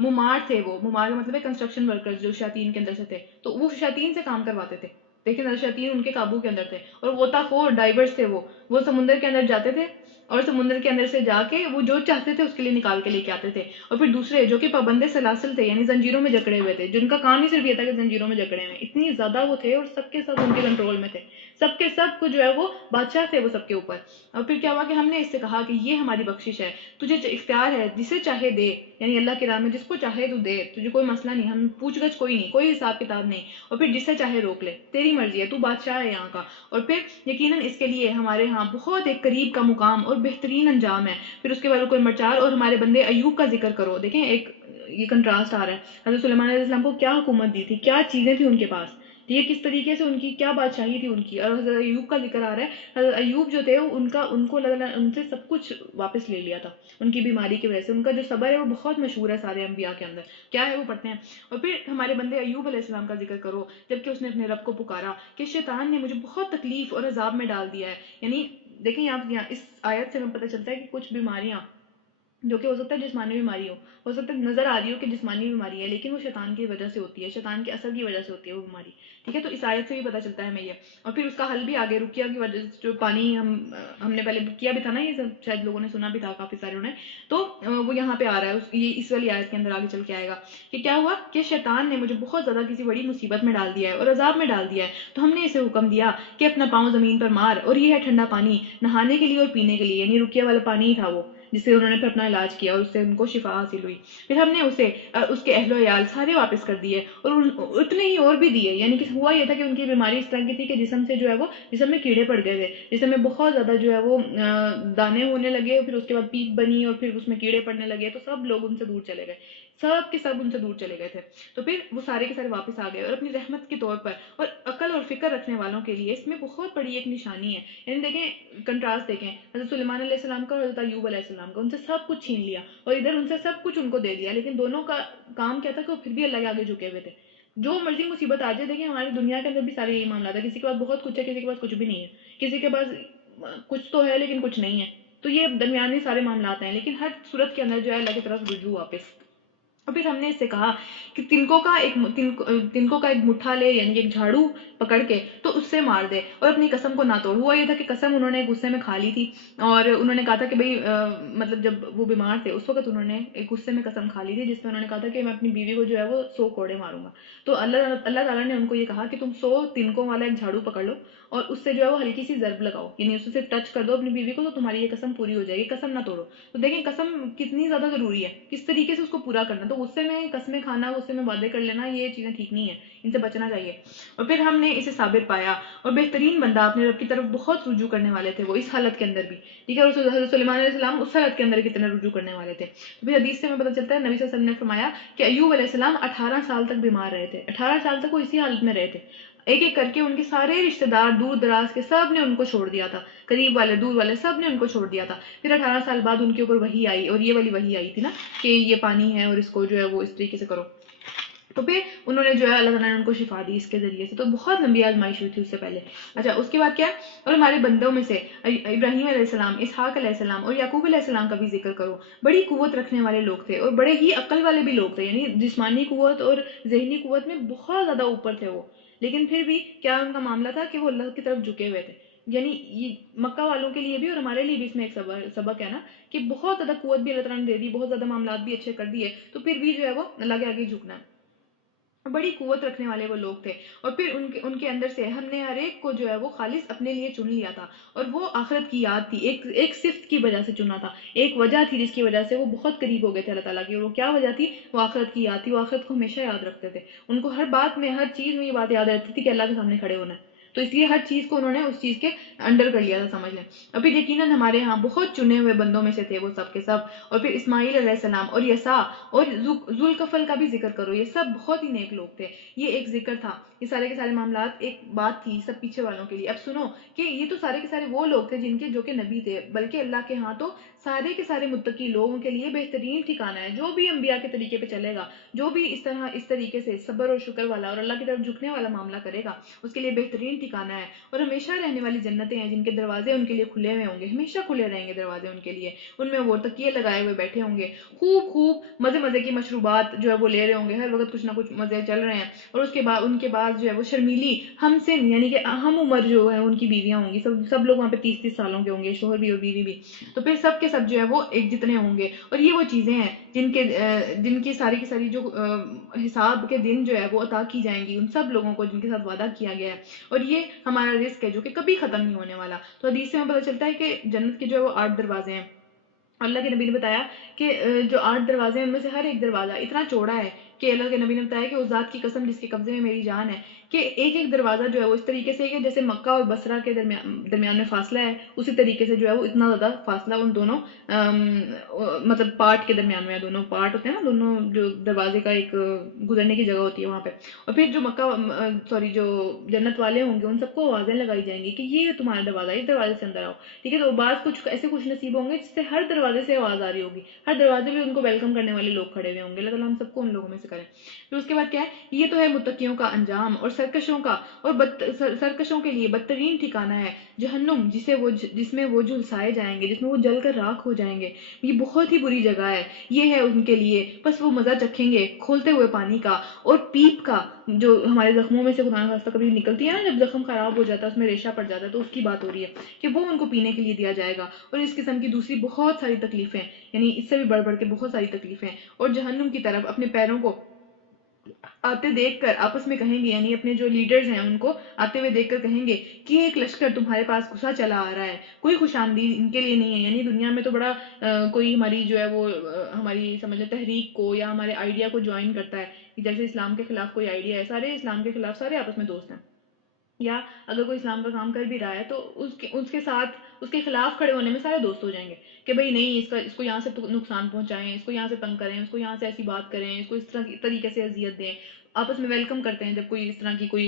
ممار تھے، وہ ممار کا مطلب ہے کنسٹرکشن ورکرز جو شیاطین کے اندر سے تھے، تو وہ شیاطین سے کام کرواتے تھے، لیکن شیاطین ان کے قابو کے اندر تھے، اور غوطہ خور ڈائیورس تھے، وہ سمندر کے اندر جاتے تھے اور سمندر کے اندر سے جا کے وہ جو چاہتے تھے اس کے لیے نکال کے لے کے آتے تھے، اور پھر دوسرے جو کہ پابند سلاسل تھے، یعنی زنجیروں میں جکڑے ہوئے تھے، جن کا کام ہی صرف یہ تھا کہ زنجیروں میں جکڑے ہوئے، اتنی زیادہ وہ تھے، اور سب کے سب ان کے کنٹرول میں تھے، سب کے سب کو جو ہے وہ بادشاہ تھے وہ سب کے اوپر۔ اور پھر کیا ہوا کہ ہم نے اس سے کہا کہ یہ ہماری بخشش ہے، تجھے اختیار ہے جسے چاہے دے، یعنی اللہ کی راہ میں جس کو چاہے تو دے، تجھے کوئی مسئلہ نہیں، ہم پوچھ گچھ کوئی نہیں، کوئی حساب کتاب نہیں، اور پھر جسے چاہے روک لے، تیری مرضی ہے، تو بادشاہ ہے یہاں کا، اور پھر یقیناً اس کے لیے ہمارے ہاں بہت ایک قریب کا مقام اور بہترین انجام ہے۔ پھر اس کے بعد کوئی مرچار اور ہمارے بندے ایوب کا ذکر کرو، دیکھیں ایک یہ کنٹراسٹ آ رہا ہے، حضرت سلیمان علیہ السلام کو کیا حکومت دی تھی، کیا چیزیں تھیں ان کے پاس، یہ کس طریقے سے ان کی کیا بادشاہی تھی ان کی، اور حضرت ایوب کا ذکر آ رہا ہے، حضرت ایوب جو تھے ان کو اللہ تعالیٰ نے ان سے سب کچھ واپس لے لیا تھا ان کی بیماری کی وجہ سے، ان کا جو صبر ہے وہ بہت مشہور ہے سارے انبیاء کے اندر، کیا ہے وہ پڑھتے ہیں۔ اور پھر ہمارے بندے ایوب علیہ السلام کا ذکر کرو، جبکہ اس نے اپنے رب کو پکارا کہ شیطان نے مجھے بہت تکلیف اور عذاب میں ڈال دیا ہے، یعنی دیکھیں آپ یہاں اس آیت سے ہمیں پتہ چلتا ہے کہ کچھ بیماریاں جو کہ ہو سکتا ہے جسمانی بیماری ہو سکتا ہے نظر آ رہی ہو کہ جسمانی بیماری ہے، لیکن وہ شیطان کی وجہ سے ہوتی ہے، شیطان کے اثر کی وجہ سے ہوتی ہے وہ بیماری، ٹھیک ہے، تو اس آیت سے بھی پتہ چلتا ہے ہمیں یہ۔ اور پھر اس کا حل بھی آگے رقیہ کی وجہ سے، جو پانی ہم نے پہلے کیا بھی تھا نا، یہ شاید لوگوں نے سنا بھی تھا کافی سارے نے، تو وہ یہاں پہ آ رہا ہے، یہ اس والی آیت کے اندر آگے چل کے آئے گا کہ کیا ہوا کہ شیطان نے مجھے بہت زیادہ کسی بڑی مصیبت میں ڈال دیا ہے اور عذاب میں ڈال دیا ہے، تو ہم نے اسے حکم دیا کہ اپنا پاؤں زمین پر مار، اور یہ ہے ٹھنڈا پانی نہانے کے لیے اور پینے کے لیے، یعنی رقیہ والا پانی ہی تھا وہ جس سے انہوں نے پھر اپنا علاج کیا اور اس سے ان کو شفا حاصل ہوئی۔ پھر ہم نے اسے اس کے اہل و عیال سارے واپس کر دیے، اور اتنے ہی اور بھی دیے، یعنی کہ ہوا یہ تھا کہ ان کی بیماری اس طرح کی تھی کہ جسم سے جو ہے وہ جسم میں کیڑے پڑ گئے تھے، جسم میں بہت زیادہ جو ہے وہ دانے ہونے لگے، پھر اس کے بعد پیپ بنی اور پھر اس میں کیڑے پڑنے لگے، تو سب لوگ ان سے دور چلے گئے، سب کے سب ان سے دور چلے گئے تھے، تو پھر وہ سارے کے سارے واپس آ گئے، اور اپنی رحمت کے طور پر اور عقل اور فکر رکھنے والوں کے لیے اس میں بہت بڑی ایک نشانی ہے، یعنی دیکھیں کنٹراسٹ دیکھیں حضرت سلیمان علیہ السلام کا اور حضرت ایوب علیہ السلام کا، ان سے سب کچھ چھین لیا اور ادھر ان سے سب کچھ ان کو دے دیا، لیکن دونوں کا کام کیا تھا کہ وہ پھر بھی اللہ کے آگے جھکے ہوئے تھے، جو مرضی مصیبت آ جائے۔ دیکھیں ہماری دنیا کے اندر بھی سارے یہی معاملات ہے، کسی کے پاس بہت کچھ ہے، کسی کے پاس کچھ بھی نہیں ہے، کسی کے پاس کچھ تو ہے لیکن کچھ نہیں ہے، تو یہ درمیانی سارے معاملات ہیں، لیکن ہر صورت کے اندر جو ہے اللہ کی طرف رجوع واپس. اور پھر ہم نے اس سے کہا کہ تنکوں کا ایک مٹھا لے، یعنی ایک جھاڑو پکڑ کے تو اس سے مار دے اور اپنی قسم کو نہ توڑ. ہوا یہ تھا کہ قسم انہوں نے غصے میں کھا لی تھی، اور انہوں نے کہا تھا کہ بھئی مطلب جب وہ بیمار تھے اس وقت انہوں نے ایک غصے میں قسم کھا لی تھی، جس میں انہوں نے کہا تھا کہ میں اپنی بیوی کو جو ہے وہ 100 کوڑے ماروں گا. تو اللہ تعالیٰ نے ان کو یہ کہا کہ تم 100 تنکوں والا ایک جھاڑو پکڑ لو اور اس سے جو ہے وہ ہلکی سی ضرب لگاؤ، یعنی اس سے ٹچ کر دو اپنی بیوی کو، تو تمہاری یہ قسم پوری ہو جائے گی، قسم نہ توڑو. تو دیکھیں قسم کتنی زیادہ ضروری ہے، کس طریقے سے اس کو پورا کرنا. تو غصے میں قسمیں کھانا، غصے میں وعدے کر لینا، یہ چیزیں ٹھیک نہیں ہیں، ان سے بچنا چاہیے. اور پھر ہم نے اسے ثابت پایا، اور بہترین بندہ اپنے رب کی طرف بہت رجوع کرنے والے تھے وہ اس حالت کے اندر بھی. ٹھیک ہے، اور حضرت سلیمان علیہ السلام اس حالت کے اندر کتنے رجوع کرنے والے تھے. تو پھر حدیث سے ہمیں پتہ چلتا ہے، نبی صلی اللہ علیہ وسلم نے فرمایا کہ ایوب علیہ السلام 18 سال تک بیمار رہے تھے. 18 سال تک وہ اسی حالت میں رہے تھے. ایک ایک کر کے ان کے سارے رشتہ دار دور دراز کے سب نے ان کو چھوڑ دیا تھا، قریب والے دور والے سب نے ان کو چھوڑ دیا تھا. پھر 18 سال بعد ان کے اوپر وحی آئی، اور یہ والی وحی آئی تھی نا کہ یہ پانی ہے اور اس کو جو ہے وہ اس طریقے سے کرو. تو پھر انہوں نے جو ہے اللہ تعالیٰ نے ان کو شفا دی اس کے ذریعے سے. تو بہت لمبی آزمائش ہوئی تھی اس سے پہلے. اچھا، اس کے بعد کیا ہے، اور ہمارے بندوں میں سے ابراہیم علیہ السلام، اسحاق علیہ السلام اور یعقوب علیہ السلام کا بھی ذکر کرو. بڑی قوت رکھنے والے لوگ تھے اور بڑے ہی عقل والے بھی لوگ تھے، یعنی جسمانی قوت اور ذہنی قوت میں بہت زیادہ اوپر تھے وہ. لیکن پھر بھی کیا ان کا معاملہ تھا کہ وہ اللہ کی طرف جھکے ہوئے تھے. یعنی یہ مکہ والوں کے لیے بھی اور ہمارے لیے بھی اس میں ایک سبق ہے نا، کہ بہت زیادہ قوت بھی اللہ تعالیٰ نے دے دی، بہت زیادہ معاملات بھی اچھے کر دیے، تو پھر بھی جو ہے وہ اللہ کے آگے جھکنا ہے. بڑی قوت رکھنے والے وہ لوگ تھے. اور پھر ان کے اندر سے ہم نے ہر ایک کو جو ہے وہ خالص اپنے لیے چن لیا تھا، اور وہ آخرت کی یاد تھی. ایک صفت کی وجہ سے چنا تھا، ایک وجہ تھی جس کی وجہ سے وہ بہت قریب ہو گئے تھے اللہ تعالیٰ کی. اور وہ کیا وجہ تھی؟ وہ آخرت کی یاد تھی. وہ آخرت کو ہمیشہ یاد رکھتے تھے. ان کو ہر بات میں، ہر چیز میں یہ بات یاد رہتی تھی کہ اللہ کے سامنے کھڑے ہونا ہے. تو اس لیے ہر چیز کو انہوں نے اس چیز کے انڈر کر لیا تھا، سمجھ لیں. اور پھر یقیناً ہمارے ہاں بہت چنے ہوئے بندوں میں سے تھے وہ سب کے سب. اور پھر اسماعیل علیہ السلام اور یسع اور ذوالکفل کا بھی ذکر کرو، یہ سب بہت ہی نیک لوگ تھے. یہ ایک ذکر تھا، یہ سارے کے سارے معاملات ایک بات تھی سب پیچھے والوں کے لیے. اب سنو کہ یہ تو سارے کے سارے وہ لوگ تھے جن کے جو کہ نبی تھے، بلکہ اللہ کے ہاں تو سارے کے سارے متقی لوگوں کے لیے بہترین ٹھکانہ ہے. جو بھی انبیاء کے طریقے پہ چلے گا، جو بھی اس طریقے سے صبر اور شکر والا اور اللہ کی طرف جھکنے والا معاملہ کرے گا، اس کے لیے بہترین ٹھکانہ ہے. اور ہمیشہ رہنے والی جنتیں ہیں جن کے دروازے ان کے لیے کھلے ہوئے ہوں گے، ہمیشہ کھلے رہیں گے دروازے ان کے لیے. ان میں وہ تکیے لگائے ہوئے بیٹھے ہوں گے، خوب خوب مزے مزے کی مشروبات جو ہے وہ لے رہے ہوں گے، ہر وقت کچھ نہ کچھ مزے چل رہے ہیں. اور اس کے بعد ان کے بعد جو ہے وہ شرمیلی ہم سے، یعنی کہ ہم عمر جو ہے ان کی بیویاں ہوں گی. سب لوگ وہاں پہ 30 سالوں کے ہوں گے، شوہر بھی اور بیوی بھی. تو پھر سب کے سب جو ہے وہ ایک جتنے ہوں گے. اور یہ وہ چیزیں ہیں جن کی ساری کی ساری جو حساب کے دن جو ہے وہ عطا کی جائیں گی ان سب لوگوں کو جن کے ساتھ وعدہ کیا گیا ہے. اور یہ ہمارا رزق ہے جو کہ کبھی ختم نہیں ہونے والا. تو حدیث سے ہمیں پتہ چلتا ہے کہ جنت کے جو ہے وہ 8 دروازے ہیں. اللہ کے نبی نے بتایا کہ جو 8 دروازے ہیں ان میں سے ہر ایک دروازہ اتنا چوڑا ہے کہ اللہ کے نبی نے بتایا کہ اس ذات کی قسم جس کے قبضے میں میری جان ہے، کہ ایک ایک دروازہ جو ہے وہ اس طریقے سے کہ جیسے مکہ اور بصرہ کے درمیان میں فاصلہ ہے، اسی طریقے سے جو ہے وہ اتنا زیادہ فاصلہ ان دونوں مطلب پارٹ کے درمیان میں ہے. دونوں پارٹ ہوتے ہیں نا، دونوں جو دروازے کا ایک گزرنے کی جگہ ہوتی ہے وہاں پہ. اور پھر جو جنت والے ہوں گے ان سب کو آوازیں لگائی جائیں گی کہ یہ تمہارا دروازہ، اس دروازے سے اندر آؤ. ٹھیک ہے، تو بعض کچھ ایسے خوش نصیب ہوں گے جس سے ہر دروازے سے آواز آ رہی ہوگی، ہر دروازے پہ ان کو ویلکم کرنے والے لوگ کھڑے ہوئے ہوں گے. اللہ تعالیٰ ہم سب کو ان لوگوں میں سے کریں. پھر اس کے بعد کیا ہے، یہ تو ہے متقیوں کا انجام. اور سرکشوں کا اور سرکشوں کے لیے بدترین ٹھکانہ ہے جہنم، جس میں وہ جھلسائے جائیں گے، جس میں وہ جل کر راکھ ہو جائیں گے. یہ بہت ہی بری جگہ ہے، یہ ہے ان کے لیے. بس وہ مزہ چکھیں گے کھولتے ہوئے پانی کا اور پیپ کا، جو ہمارے زخموں میں سے خدا نخواستہ کبھی نکلتی ہے نا، جب زخم خراب ہو جاتا ہے اس میں ریشہ پڑ جاتا ہے، تو اس کی بات ہو رہی ہے کہ وہ ان کو پینے کے لیے دیا جائے گا. اور اس قسم کی دوسری بہت ساری تکلیفیں، یعنی اس سے بھی بڑھ بڑھ کے بہت ساری تکلیفیں. اور جہنم کی طرف اپنے پیروں کو آتے دیکھ کر آپس میں کہیں گے، یعنی اپنے جو لیڈرز ہیں ان کو آتے ہوئے دیکھ کر کہیں گے کہ ایک لشکر تمہارے پاس گھسا چلا آ رہا ہے. کوئی خوش آمدید ان کے لیے نہیں ہے. یعنی دنیا میں تو بڑا کوئی ہماری جو ہے وہ ہماری سمجھ لیں تحریک کو یا ہمارے آئیڈیا کو جوائن کرتا ہے، کہ جیسے اسلام کے خلاف کوئی آئیڈیا ہے، سارے اسلام کے خلاف، سارے آپس میں دوست ہیں. یا اگر کوئی اسلام کا کام کر بھی رہا ہے تو اس کے ساتھ اس کے خلاف کھڑے ہونے میں سارے دوست ہو جائیں گے کہ بھئی نہیں، اس کو یہاں سے نقصان پہنچائیں، اس کو یہاں سے تنگ کریں، اس کو یہاں سے ایسی بات کریں، اس کو اس طرح طریقے سے اذیت دیں. آپس میں ویلکم کرتے ہیں جب کوئی اس طرح کی کوئی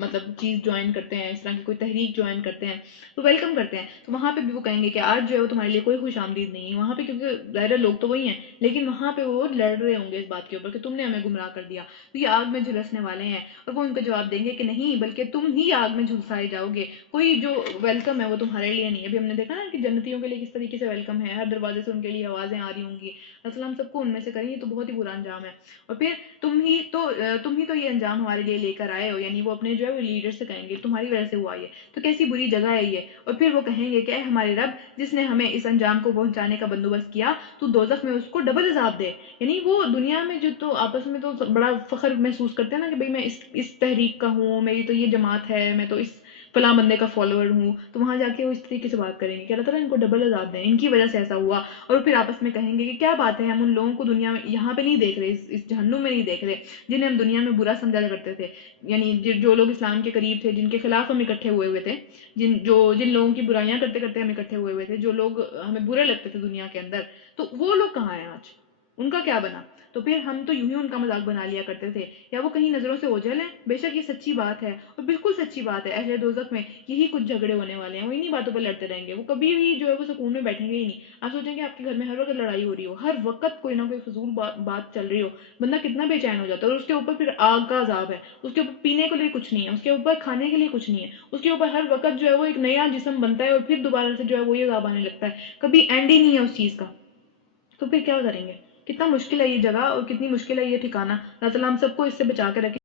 مطلب چیز جوائن کرتے ہیں، اس طرح کی کوئی تحریک جوائن کرتے ہیں تو ویلکم کرتے ہیں، تو وہاں پہ بھی وہ کہیں گے کہ آج جو ہے وہ تمہارے لیے کوئی خوش آمدید نہیں ہے وہاں پہ، کیونکہ ظاہر لوگ تو وہی ہیں، لیکن وہاں پہ وہ لڑ رہے ہوں گے اس بات کے اوپر کہ تم نے ہمیں گمراہ کر دیا، تو یہ آگ میں جھلسنے والے ہیں، اور وہ ان کا جواب دیں گے کہ نہیں، بلکہ تم ہی آگ میں جھلسائے جاؤ گے، کوئی جو ویلکم ہے وہ تمہارے لیے نہیں ہے۔ ابھی ہم نے دیکھا نا کہ جنتیوں کے لیے کس طریقے سے ویلکم ہے، ہر دروازے سے ان کے لیے آوازیں آ رہی ہوں گی، اصل ہم سب کو ان میں سے کریں، یہ تو بہت ہی برا انجام ہے۔ اور پھر تم ہی تو یہ انجام ہمارے لیے لے کر آئے ہو، یعنی وہ اپنے جو ہے وہ لیڈر سے کہیں گے تمہاری وجہ سے ہوا یہ، تو کیسی بری جگہ ہے یہ۔ اور پھر وہ کہیں گے کہ اے ہمارے رب، جس نے ہمیں اس انجام کو پہنچانے کا بندوبست کیا، تو دوزخ میں اس کو ڈبل عذاب دے۔ یعنی وہ دنیا میں جو تو آپس میں تو بڑا فخر محسوس کرتے ہیں نا کہ بھئی میں اس تحریک کا ہوں، میری تو یہ جماعت ہے، میں تو اس فلاں بندے کا فالوور ہوں، تو وہاں جا کے وہ اس طریقے سے بات کریں گے کہ اللہ تعالیٰ ان کو ڈبل عذاب دیں، ان کی وجہ سے ایسا ہوا۔ اور پھر آپس میں کہیں گے کہ کیا بات ہے، ہم ان لوگوں کو دنیا میں یہاں پہ نہیں دیکھ رہے، اس جہنم میں نہیں دیکھ رہے جنہیں ہم دنیا میں برا سمجھا کرتے تھے، یعنی جو لوگ اسلام کے قریب تھے، جن کے خلاف ہم اکٹھے ہوئے تھے، جن لوگوں کی برائیاں کرتے کرتے ہم اکٹھے ہوئے تھے، جو لوگ ہمیں برے لگتے تھے دنیا کے اندر، تو وہ لوگ کہاں ہیں آج، ان کا کیا بنا؟ تو پھر ہم تو یوں ہی ان کا مذاق بنا لیا کرتے تھے، یا وہ کہیں نظروں سے اوجھل ہیں؟ بے شک یہ سچی بات ہے، اور بالکل سچی بات ہے، اہل دوزخ میں یہی کچھ جھگڑے ہونے والے ہیں، وہ انہی باتوں پر لڑتے رہیں گے، وہ کبھی بھی جو ہے وہ سکون میں بیٹھیں گے ہی نہیں۔ آپ سوچیں کہ آپ کے گھر میں ہر وقت لڑائی ہو رہی ہو، ہر وقت کوئی نہ کوئی فضول بات چل رہی ہو، بندہ کتنا بے چین ہو جاتا ہے، اور اس کے اوپر پھر آگ کا عذاب ہے، اس کے اوپر پینے کے لیے کچھ نہیں ہے، اس کے اوپر کھانے کے لیے کچھ نہیں ہے، اس کے اوپر ہر وقت جو ہے وہ ایک نیا جسم بنتا ہے، اور پھر دوبارہ سے جو ہے وہی عذاب آنے لگتا ہے، کبھی اینڈ ہی نہیں ہے اس چیز کا۔ تو پھر کیا کریں گے؟ کتنا مشکل ہے یہ جگہ، اور کتنی مشکل ہے یہ ٹھکانہ۔ اللہ تعالیٰ ہم سب کو اس سے بچا کے رکھے۔